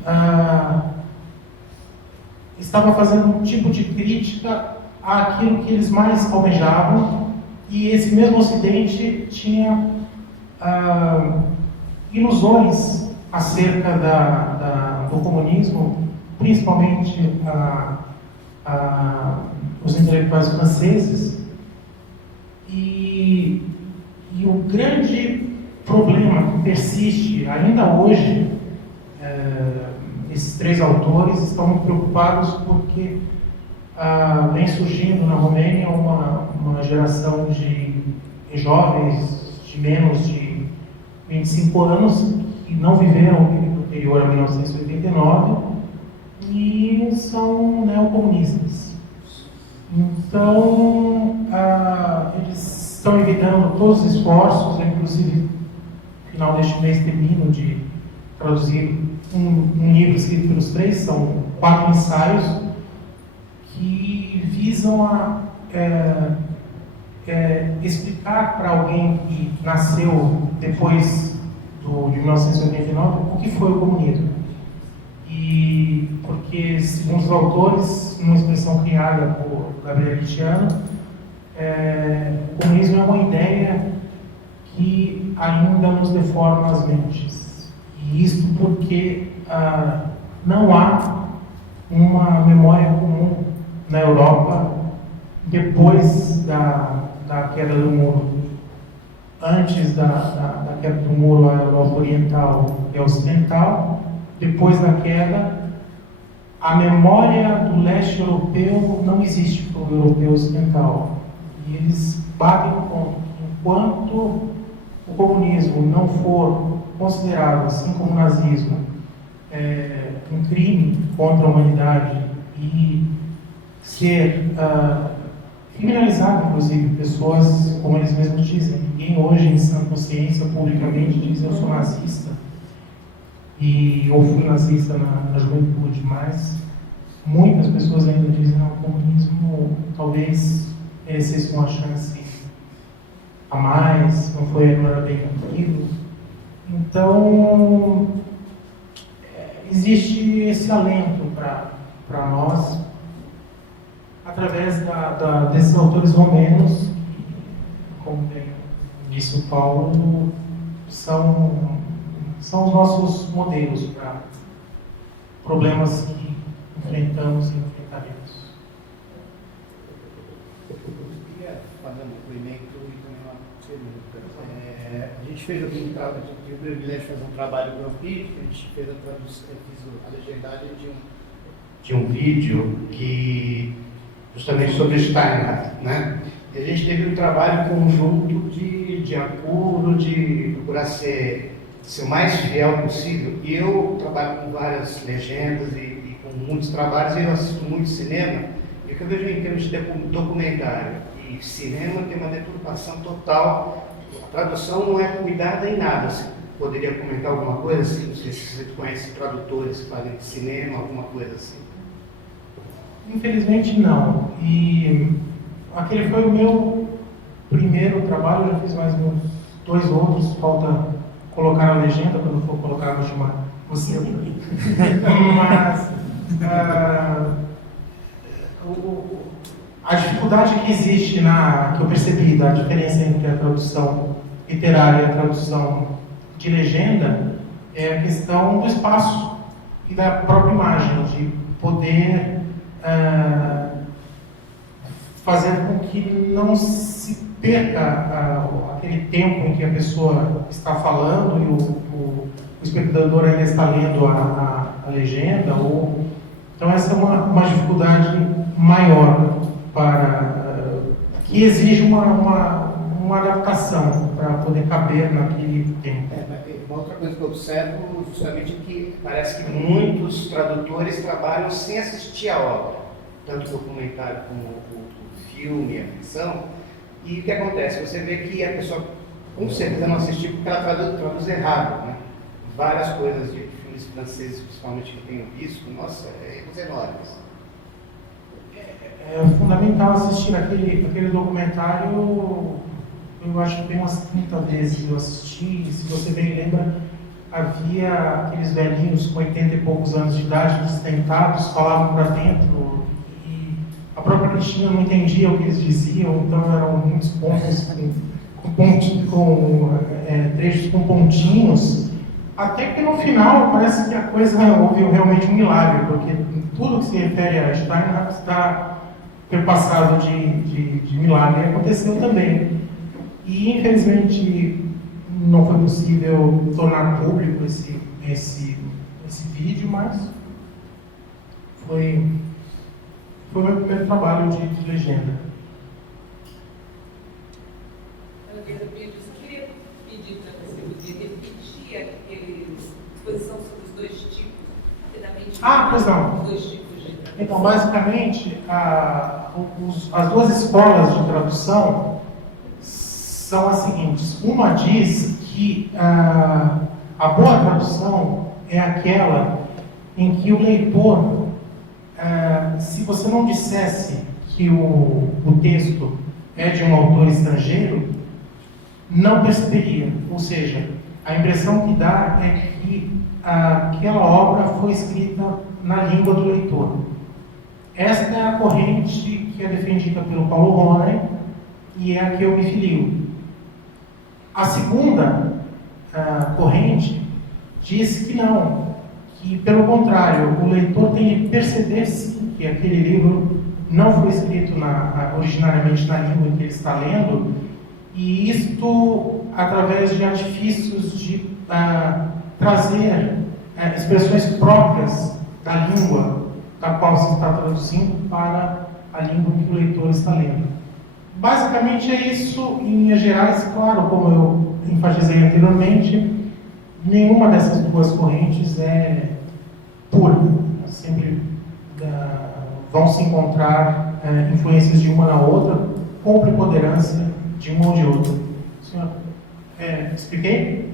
estava fazendo um tipo de crítica àquilo que eles mais almejavam, e esse mesmo Ocidente tinha ilusões acerca do comunismo, principalmente os intelectuais franceses, e o grande problema que persiste ainda hoje, esses três autores estão muito preocupados porque vem surgindo na Romênia uma geração de jovens de menos de 25 anos que não viveram o período anterior a 1989 e são neocomunistas. Então, eles estão evitando todos os esforços, inclusive no final deste mês termino de traduzir um livro escrito pelos três, são 4 ensaios que visam explicar para alguém que nasceu depois de 1989 o que foi o comunismo. E porque, segundo os autores, uma expressão criada por Gabriel Litiano, o comunismo é uma ideia que ainda nos deforma as mentes. E isso porque não há uma memória comum na Europa depois da queda do muro. Antes da queda do muro, a Europa Oriental e Ocidental. Depois da queda, a memória do leste europeu não existe para o europeu ocidental. E eles batem no ponto que, enquanto o comunismo não for considerado, assim como o nazismo, um crime contra a humanidade e ser criminalizado, inclusive, pessoas, como eles mesmos dizem, ninguém hoje em sã consciência publicamente diz eu sou nazista ou fui nazista na juventude, mas muitas pessoas ainda dizem que o comunismo talvez merecesse uma chance a mais, não era bem aquilo. Então, existe esse alento para nós, através desses autores romenos, que, como bem disse o Paulo, são os nossos modelos para problemas que enfrentamos e enfrentaremos. Eu queria fazer um depoimento e também uma pergunta. A gente fez aqui, a gente teve o privilégio de fazer um trabalho com o PIB, a gente fez a tradução, fiz a legendagem de um vídeo que justamente sobre Steinhardt, né? E a gente teve um trabalho conjunto de apuro, de procurar ser o mais fiel possível. E eu trabalho com várias legendas e com muitos trabalhos, e eu assisto muito cinema. E o que eu vejo em termos de documentário e cinema tem uma deturpação total. A tradução não é cuidada em nada. Você poderia comentar alguma coisa assim? Não sei se você conhece tradutores que fazem cinema, alguma coisa assim. Infelizmente não. E aquele foi o meu primeiro trabalho, eu já fiz mais uns 2 outros, falta colocar a legenda, quando for colocar vou chamar você. Mas a dificuldade que existe que eu percebi da diferença entre a tradução literária e a tradução de legenda é a questão do espaço e da própria imagem, de poder fazer com que não se perca aquele tempo em que a pessoa está falando e o espectador ainda está lendo a legenda. Então essa é uma dificuldade maior que exige uma adaptação para poder caber naquele tempo. Uma outra coisa que eu observo justamente é que parece que muitos tradutores trabalham sem assistir a obra, tanto o documentário como o filme, a ficção. E o que acontece? Você vê que a pessoa com certeza não assistiu porque ela traduz errado, né? Várias coisas de filmes franceses, principalmente, que eu tenho visto, nossa, erros enormes. É fundamental assistir aquele documentário. Eu acho que tem umas 30 vezes eu assisti, e se você bem lembra, havia aqueles velhinhos com 80 e poucos anos de idade, destentados, falavam para dentro, e a própria Cristina não entendia o que eles diziam, então eram muitos pontos trechos com pontinhos, até que no final parece que a coisa houve realmente um milagre, porque tudo que se refere a Steinhardt está perpassado de milagre, aconteceu também. E infelizmente não foi possível tornar público esse vídeo, mas foi o meu primeiro trabalho de legenda. Eu queria pedir para você poder repetir aquela exposição sobre os 2 tipos, rapidamente. Pois não. Os 2 tipos de tradução. Então, basicamente, as 2 escolas de tradução são as seguintes. Uma diz que a boa tradução é aquela em que o leitor, se você não dissesse que o texto é de um autor estrangeiro, não perceberia. Ou seja, a impressão que dá é que aquela obra foi escrita na língua do leitor. Esta é a corrente que é defendida pelo Paulo Ronay e é a que eu me filio. A segunda corrente diz que não, que pelo contrário, o leitor tem que perceber sim que aquele livro não foi escrito originariamente na língua em que ele está lendo, e isto através de artifícios de trazer expressões próprias da língua da qual se está traduzindo para a língua que o leitor está lendo. Basicamente é isso, em linhas gerais. Claro, como eu enfatizei anteriormente, nenhuma dessas 2 correntes é pura. Sempre vão se encontrar influências de uma na outra, com preponderância de uma ou de outra. Senhor, expliquei?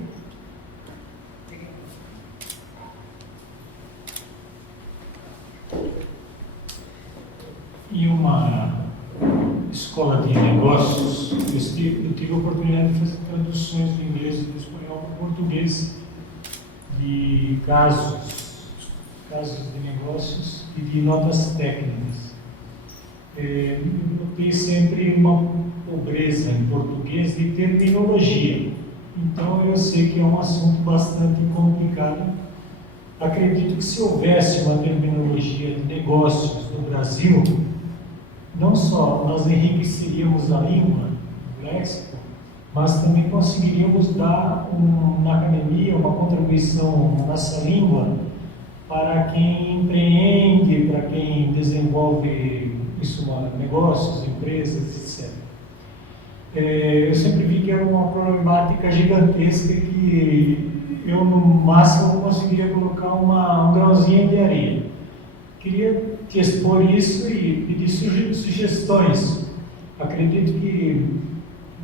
E uma escola de negócios, eu tive a oportunidade de fazer traduções do inglês e do espanhol para o português de casos de negócios e de notas técnicas. Eu notei sempre uma pobreza em português de terminologia. Então eu sei que é um assunto bastante complicado. Acredito que se houvesse uma terminologia de negócios no Brasil, não só nós enriqueceríamos a língua, o léxico, mas também conseguiríamos dar na academia uma contribuição nessa língua para quem empreende, para quem desenvolve negócios, empresas, etc. Eu sempre vi que era uma problemática gigantesca que eu, no máximo, conseguiria colocar um grãozinho de areia. Queria te expor isso e pedir sugestões. Acredito que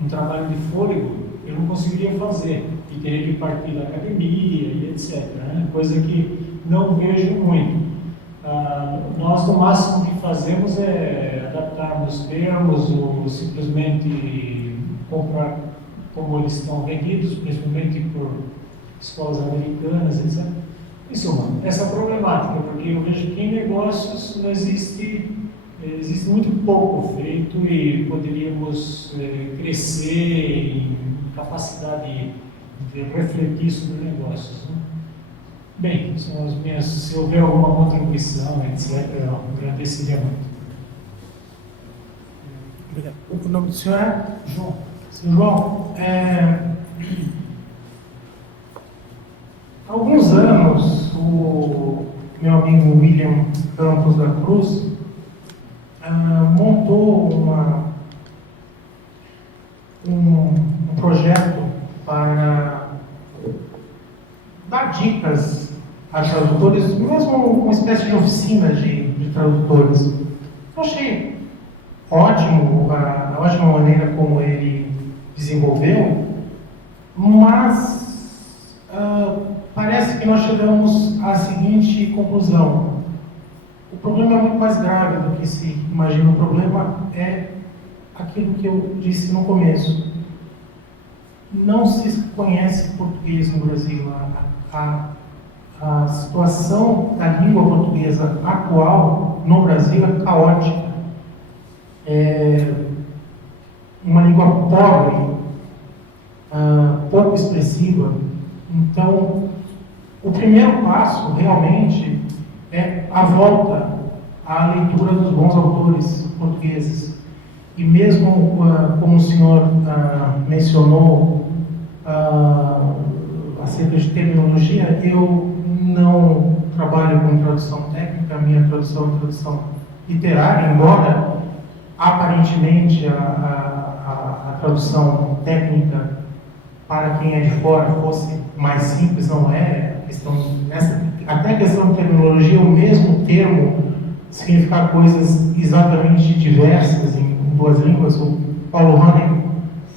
um trabalho de fôlego eu não conseguiria fazer, e teria que partir da academia e etc. Né? Coisa que não vejo muito. Nós, no máximo que fazemos é adaptarmos termos ou simplesmente comprar como eles estão vendidos, principalmente por escolas americanas, etc. Em suma, essa problemática, porque eu vejo que em negócios não existe muito pouco feito e poderíamos crescer em capacidade de refletir sobre negócios. Né? Bem, são as minhas, se houver alguma contribuição, etc., eu agradeceria muito. Obrigado. O nome do senhor é? João. Senhor João, há alguns anos, o meu amigo William Campos da Cruz montou um projeto para dar dicas a tradutores, mesmo uma espécie de oficina de tradutores. Eu achei ótimo, a ótima maneira como ele desenvolveu, mas parece que nós chegamos à seguinte conclusão. O problema é muito mais grave do que se imagina. O problema é aquilo que eu disse no começo. Não se conhece português no Brasil. A situação da língua portuguesa atual no Brasil é caótica. É uma língua pobre, pouco expressiva. Então, o primeiro passo realmente é a volta à leitura dos bons autores portugueses. E mesmo, como o senhor mencionou acerca de terminologia, eu não trabalho com tradução técnica, a minha tradução é tradução literária, embora aparentemente a tradução técnica para quem é de fora fosse mais simples, não é. Até a questão de terminologia, o mesmo termo significa coisas exatamente diversas em duas línguas. O Paulo Hanning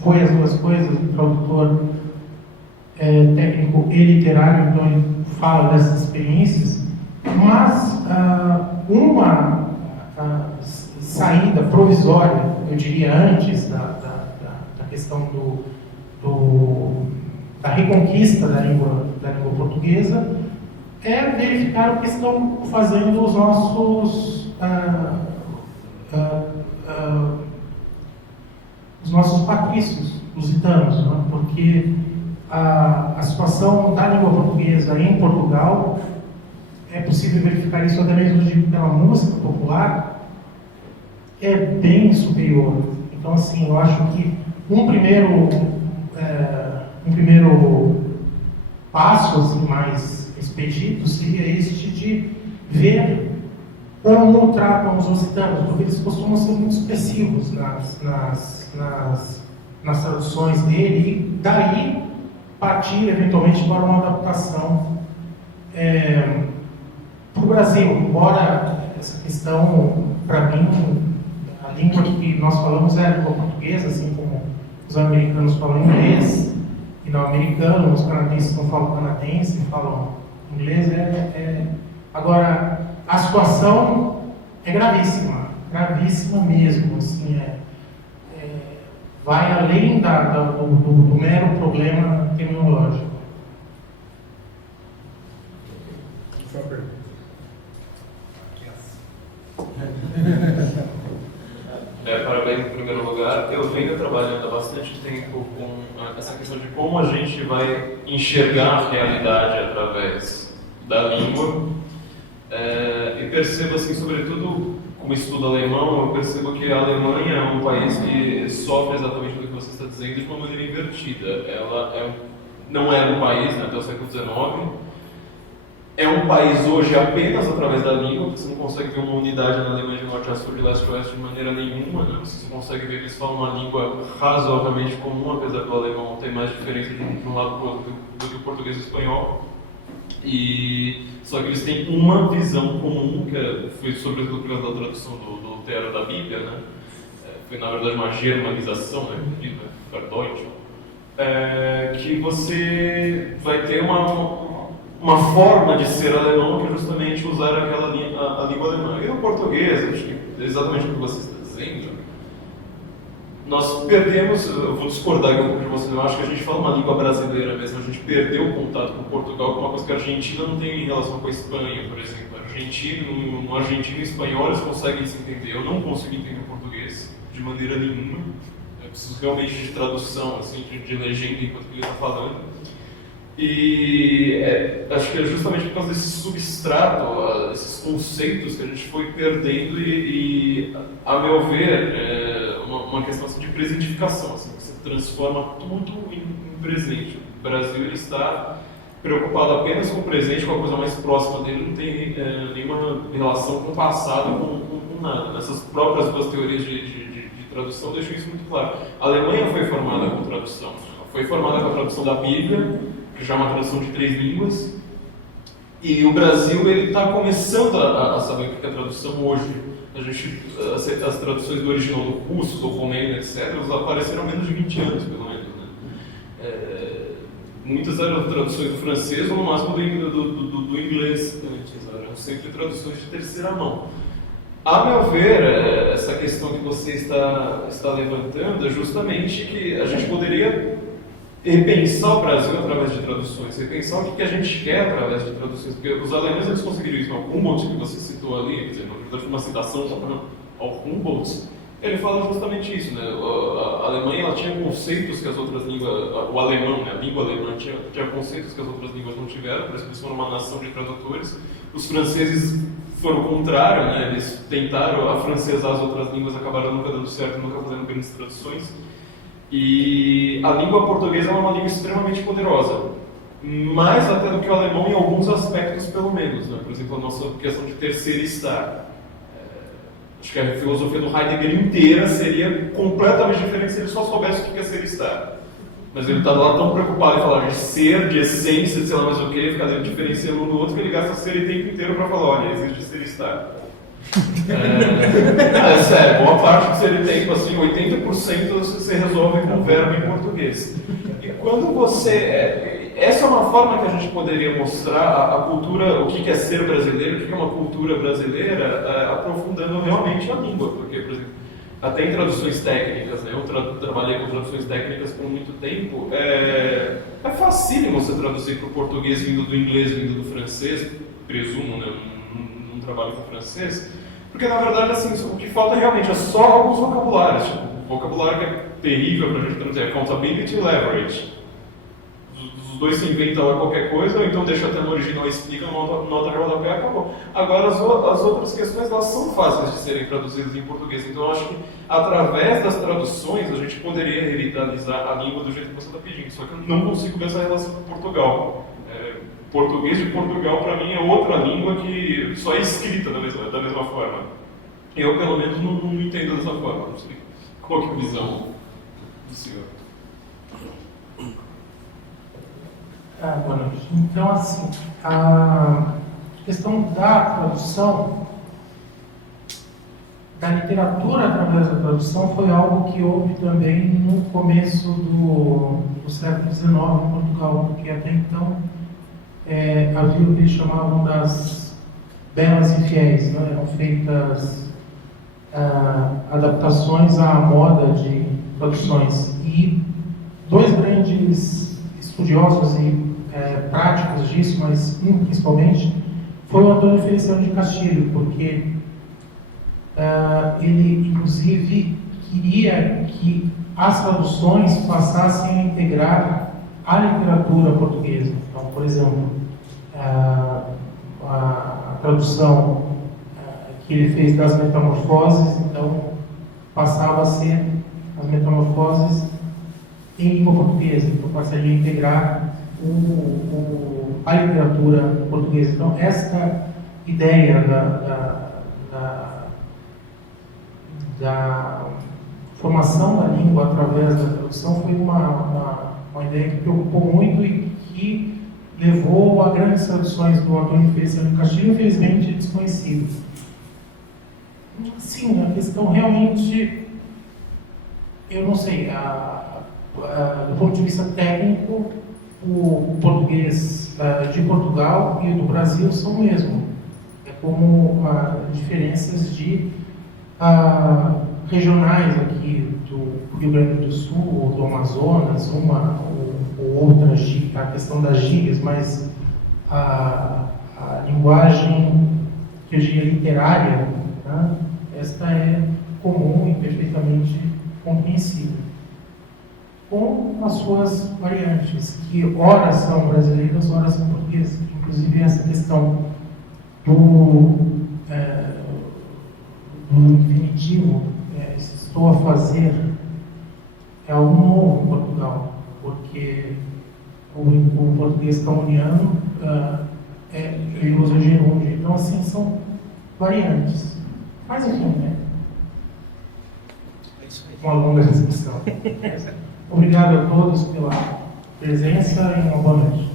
foi as duas coisas, o tradutor técnico e literário, então ele fala dessas experiências, mas uma saída provisória, eu diria, antes da questão da reconquista da língua portuguesa, é verificar o que estão fazendo os nossos patrícios lusitanos, né? Porque a situação da língua portuguesa em Portugal, é possível verificar isso até mesmo pela música popular, é bem superior. Então, assim, eu acho que um primeiro passo assim, mais expedito seria este de ver como tratam os lusitanos, porque eles costumam ser muito expressivos nas traduções dele, e daí partir eventualmente para uma adaptação para o Brasil. Embora essa questão, para mim, a língua que nós falamos é a língua portuguesa, assim como os americanos falam inglês, e não americano, os canadenses não falam canadense, falam inglês. Agora, a situação é gravíssima mesmo. Assim, vai além do mero problema terminológico. Só uma pergunta. Parabéns em primeiro lugar. Eu venho trabalhando há bastante tempo com essa questão de como a gente vai enxergar a realidade através da língua. E percebo, assim, sobretudo como estudo alemão, eu percebo que a Alemanha é um país que sofre exatamente do que você está dizendo de uma maneira invertida. Ela não era um país, né, até o século XIX. É um país hoje apenas através da língua, porque você não consegue ver uma unidade na Alemanha de norte a sul, de leste a oeste de maneira nenhuma, né? Você consegue ver que eles falam uma língua razoavelmente comum, apesar do alemão ter mais diferença de um lado para o outro do que o português e o espanhol. Só que eles têm uma visão comum, que foi sobretudo por causa da tradução do Lutero da Bíblia, né? Foi na verdade uma germanização, né? Verdeutschung, que você vai ter uma forma de ser alemão que é justamente usar a língua alemã. E no português, acho que é exatamente o que você está dizendo, nós perdemos, eu vou discordar um pouco de você, eu acho que a gente fala uma língua brasileira mesmo, a gente perdeu o contato com Portugal, que é uma coisa que a Argentina não tem em relação com a Espanha, por exemplo. No argentino e espanhol eles conseguem se entender, eu não consigo entender o português de maneira nenhuma, eu preciso realmente de tradução, assim, de legenda enquanto ele está falando. E acho que é justamente por causa desse substrato, esses conceitos que a gente foi perdendo e a meu ver, uma questão assim, de presentificação, assim, você transforma tudo em presente. O Brasil ele está preocupado apenas com o presente, com a coisa mais próxima dele, não tem nenhuma relação com o passado, com nada. Essas próprias duas teorias de tradução deixam isso muito claro. A Alemanha foi formada com tradução, foi formada com a tradução da Bíblia, que já é uma tradução de 3 línguas, e o Brasil ele está começando a saber o que é tradução hoje. As traduções do original do russo, do romeno, etc., elas apareceram há menos de 20 anos, pelo menos. Né? Muitas eram traduções do francês ou no máximo do inglês antes, eram sempre traduções de terceira mão. A meu ver, essa questão que você está levantando é justamente que a gente poderia repensar o Brasil através de traduções, repensar o que a gente quer através de traduções, porque os alemães eles conseguiram isso. O Humboldt, que você citou ali, quer dizer, na verdade uma citação ao Humboldt, ele fala justamente isso, né? A Alemanha ela tinha conceitos que as outras línguas, o alemão, né? A língua alemã tinha conceitos que as outras línguas não tiveram, por isso eles foram uma nação de tradutores. Os franceses foram o contrário, né? Eles tentaram afrancesar as outras línguas, acabaram nunca dando certo, nunca fazendo grandes traduções. E a língua portuguesa é uma língua extremamente poderosa, mais até do que o alemão em alguns aspectos, pelo menos, né? Por exemplo, a nossa questão de terceiro estar. Acho que a filosofia do Heidegger inteira seria completamente diferente se ele só soubesse o que é ser estar. Mas ele está lá tão preocupado em falar de ser, de essência, de sei lá mais o que, ficar diferenciando um do outro, que ele gasta ser o tempo inteiro para falar, olha, existe ser estar. É sério, boa parte do ser tempo, assim, 80% você resolve com verbo em português. E quando você... essa é uma forma que a gente poderia mostrar a cultura, o que é ser brasileiro, o que é uma cultura brasileira, aprofundando realmente a língua. Porque, por exemplo, até em traduções técnicas, né? Eu trabalhei com traduções técnicas por muito tempo, é facílimo você traduzir para o português vindo do inglês, vindo do francês, presumo, né? Não trabalho com francês, porque na verdade assim, o que falta realmente é só alguns vocabulários, tipo, vocabulário que é terrível para a gente traduzir, accountability e leverage. Os dois se inventam lá qualquer coisa, ou então deixa até no original e explica, nota de rodapé e acabou. Agora as outras questões elas são fáceis de serem traduzidas em português, então eu acho que através das traduções a gente poderia revitalizar a língua do jeito que você está pedindo, só que eu não consigo ver essa relação com Portugal. Português de Portugal, para mim, é outra língua que só é escrita da mesma forma. Eu, pelo menos, não entendo dessa forma. Não sei qual que é a visão do senhor. Boa noite. Então, assim, a questão da tradução, da literatura através da tradução, foi algo que houve também no começo do século XIX em Portugal, porque até então havia o que eles chamavam das belas e fiéis, né? Eram feitas adaptações à moda de traduções. E dois grandes estudiosos e práticos disso, mas um principalmente, foi o Antônio Feliciano de Castilho, porque ele, inclusive, queria que as traduções passassem a integrar a literatura portuguesa. Então, por exemplo, a tradução que ele fez das Metamorfoses, então, passava a ser as Metamorfoses em língua portuguesa, então passaria a integrar a literatura portuguesa. Então, esta ideia da formação da língua através da tradução foi uma ideia que preocupou muito e que levou a grandes traduções do Antônio Feliciano de Castilho, infelizmente desconhecidas. Sim, a questão realmente, eu não sei, do ponto de vista técnico, o português de Portugal e do Brasil são o mesmo. É como diferenças regionais aqui do Rio Grande do Sul ou do Amazonas, uma ou outra, a questão das gírias, mas a linguagem que eu diria literária, né, esta é comum e perfeitamente compreensível, com as suas variantes, que ora são brasileiras, ora são portuguesas. Inclusive essa questão do infinitivo, estou a fazer, é algo novo em Portugal, porque o português camuniano ele usa gerúndio. Então, assim, são variantes. Mas, enfim, né? Uma longa discussão. Obrigado a todos pela presença e uma boa noite.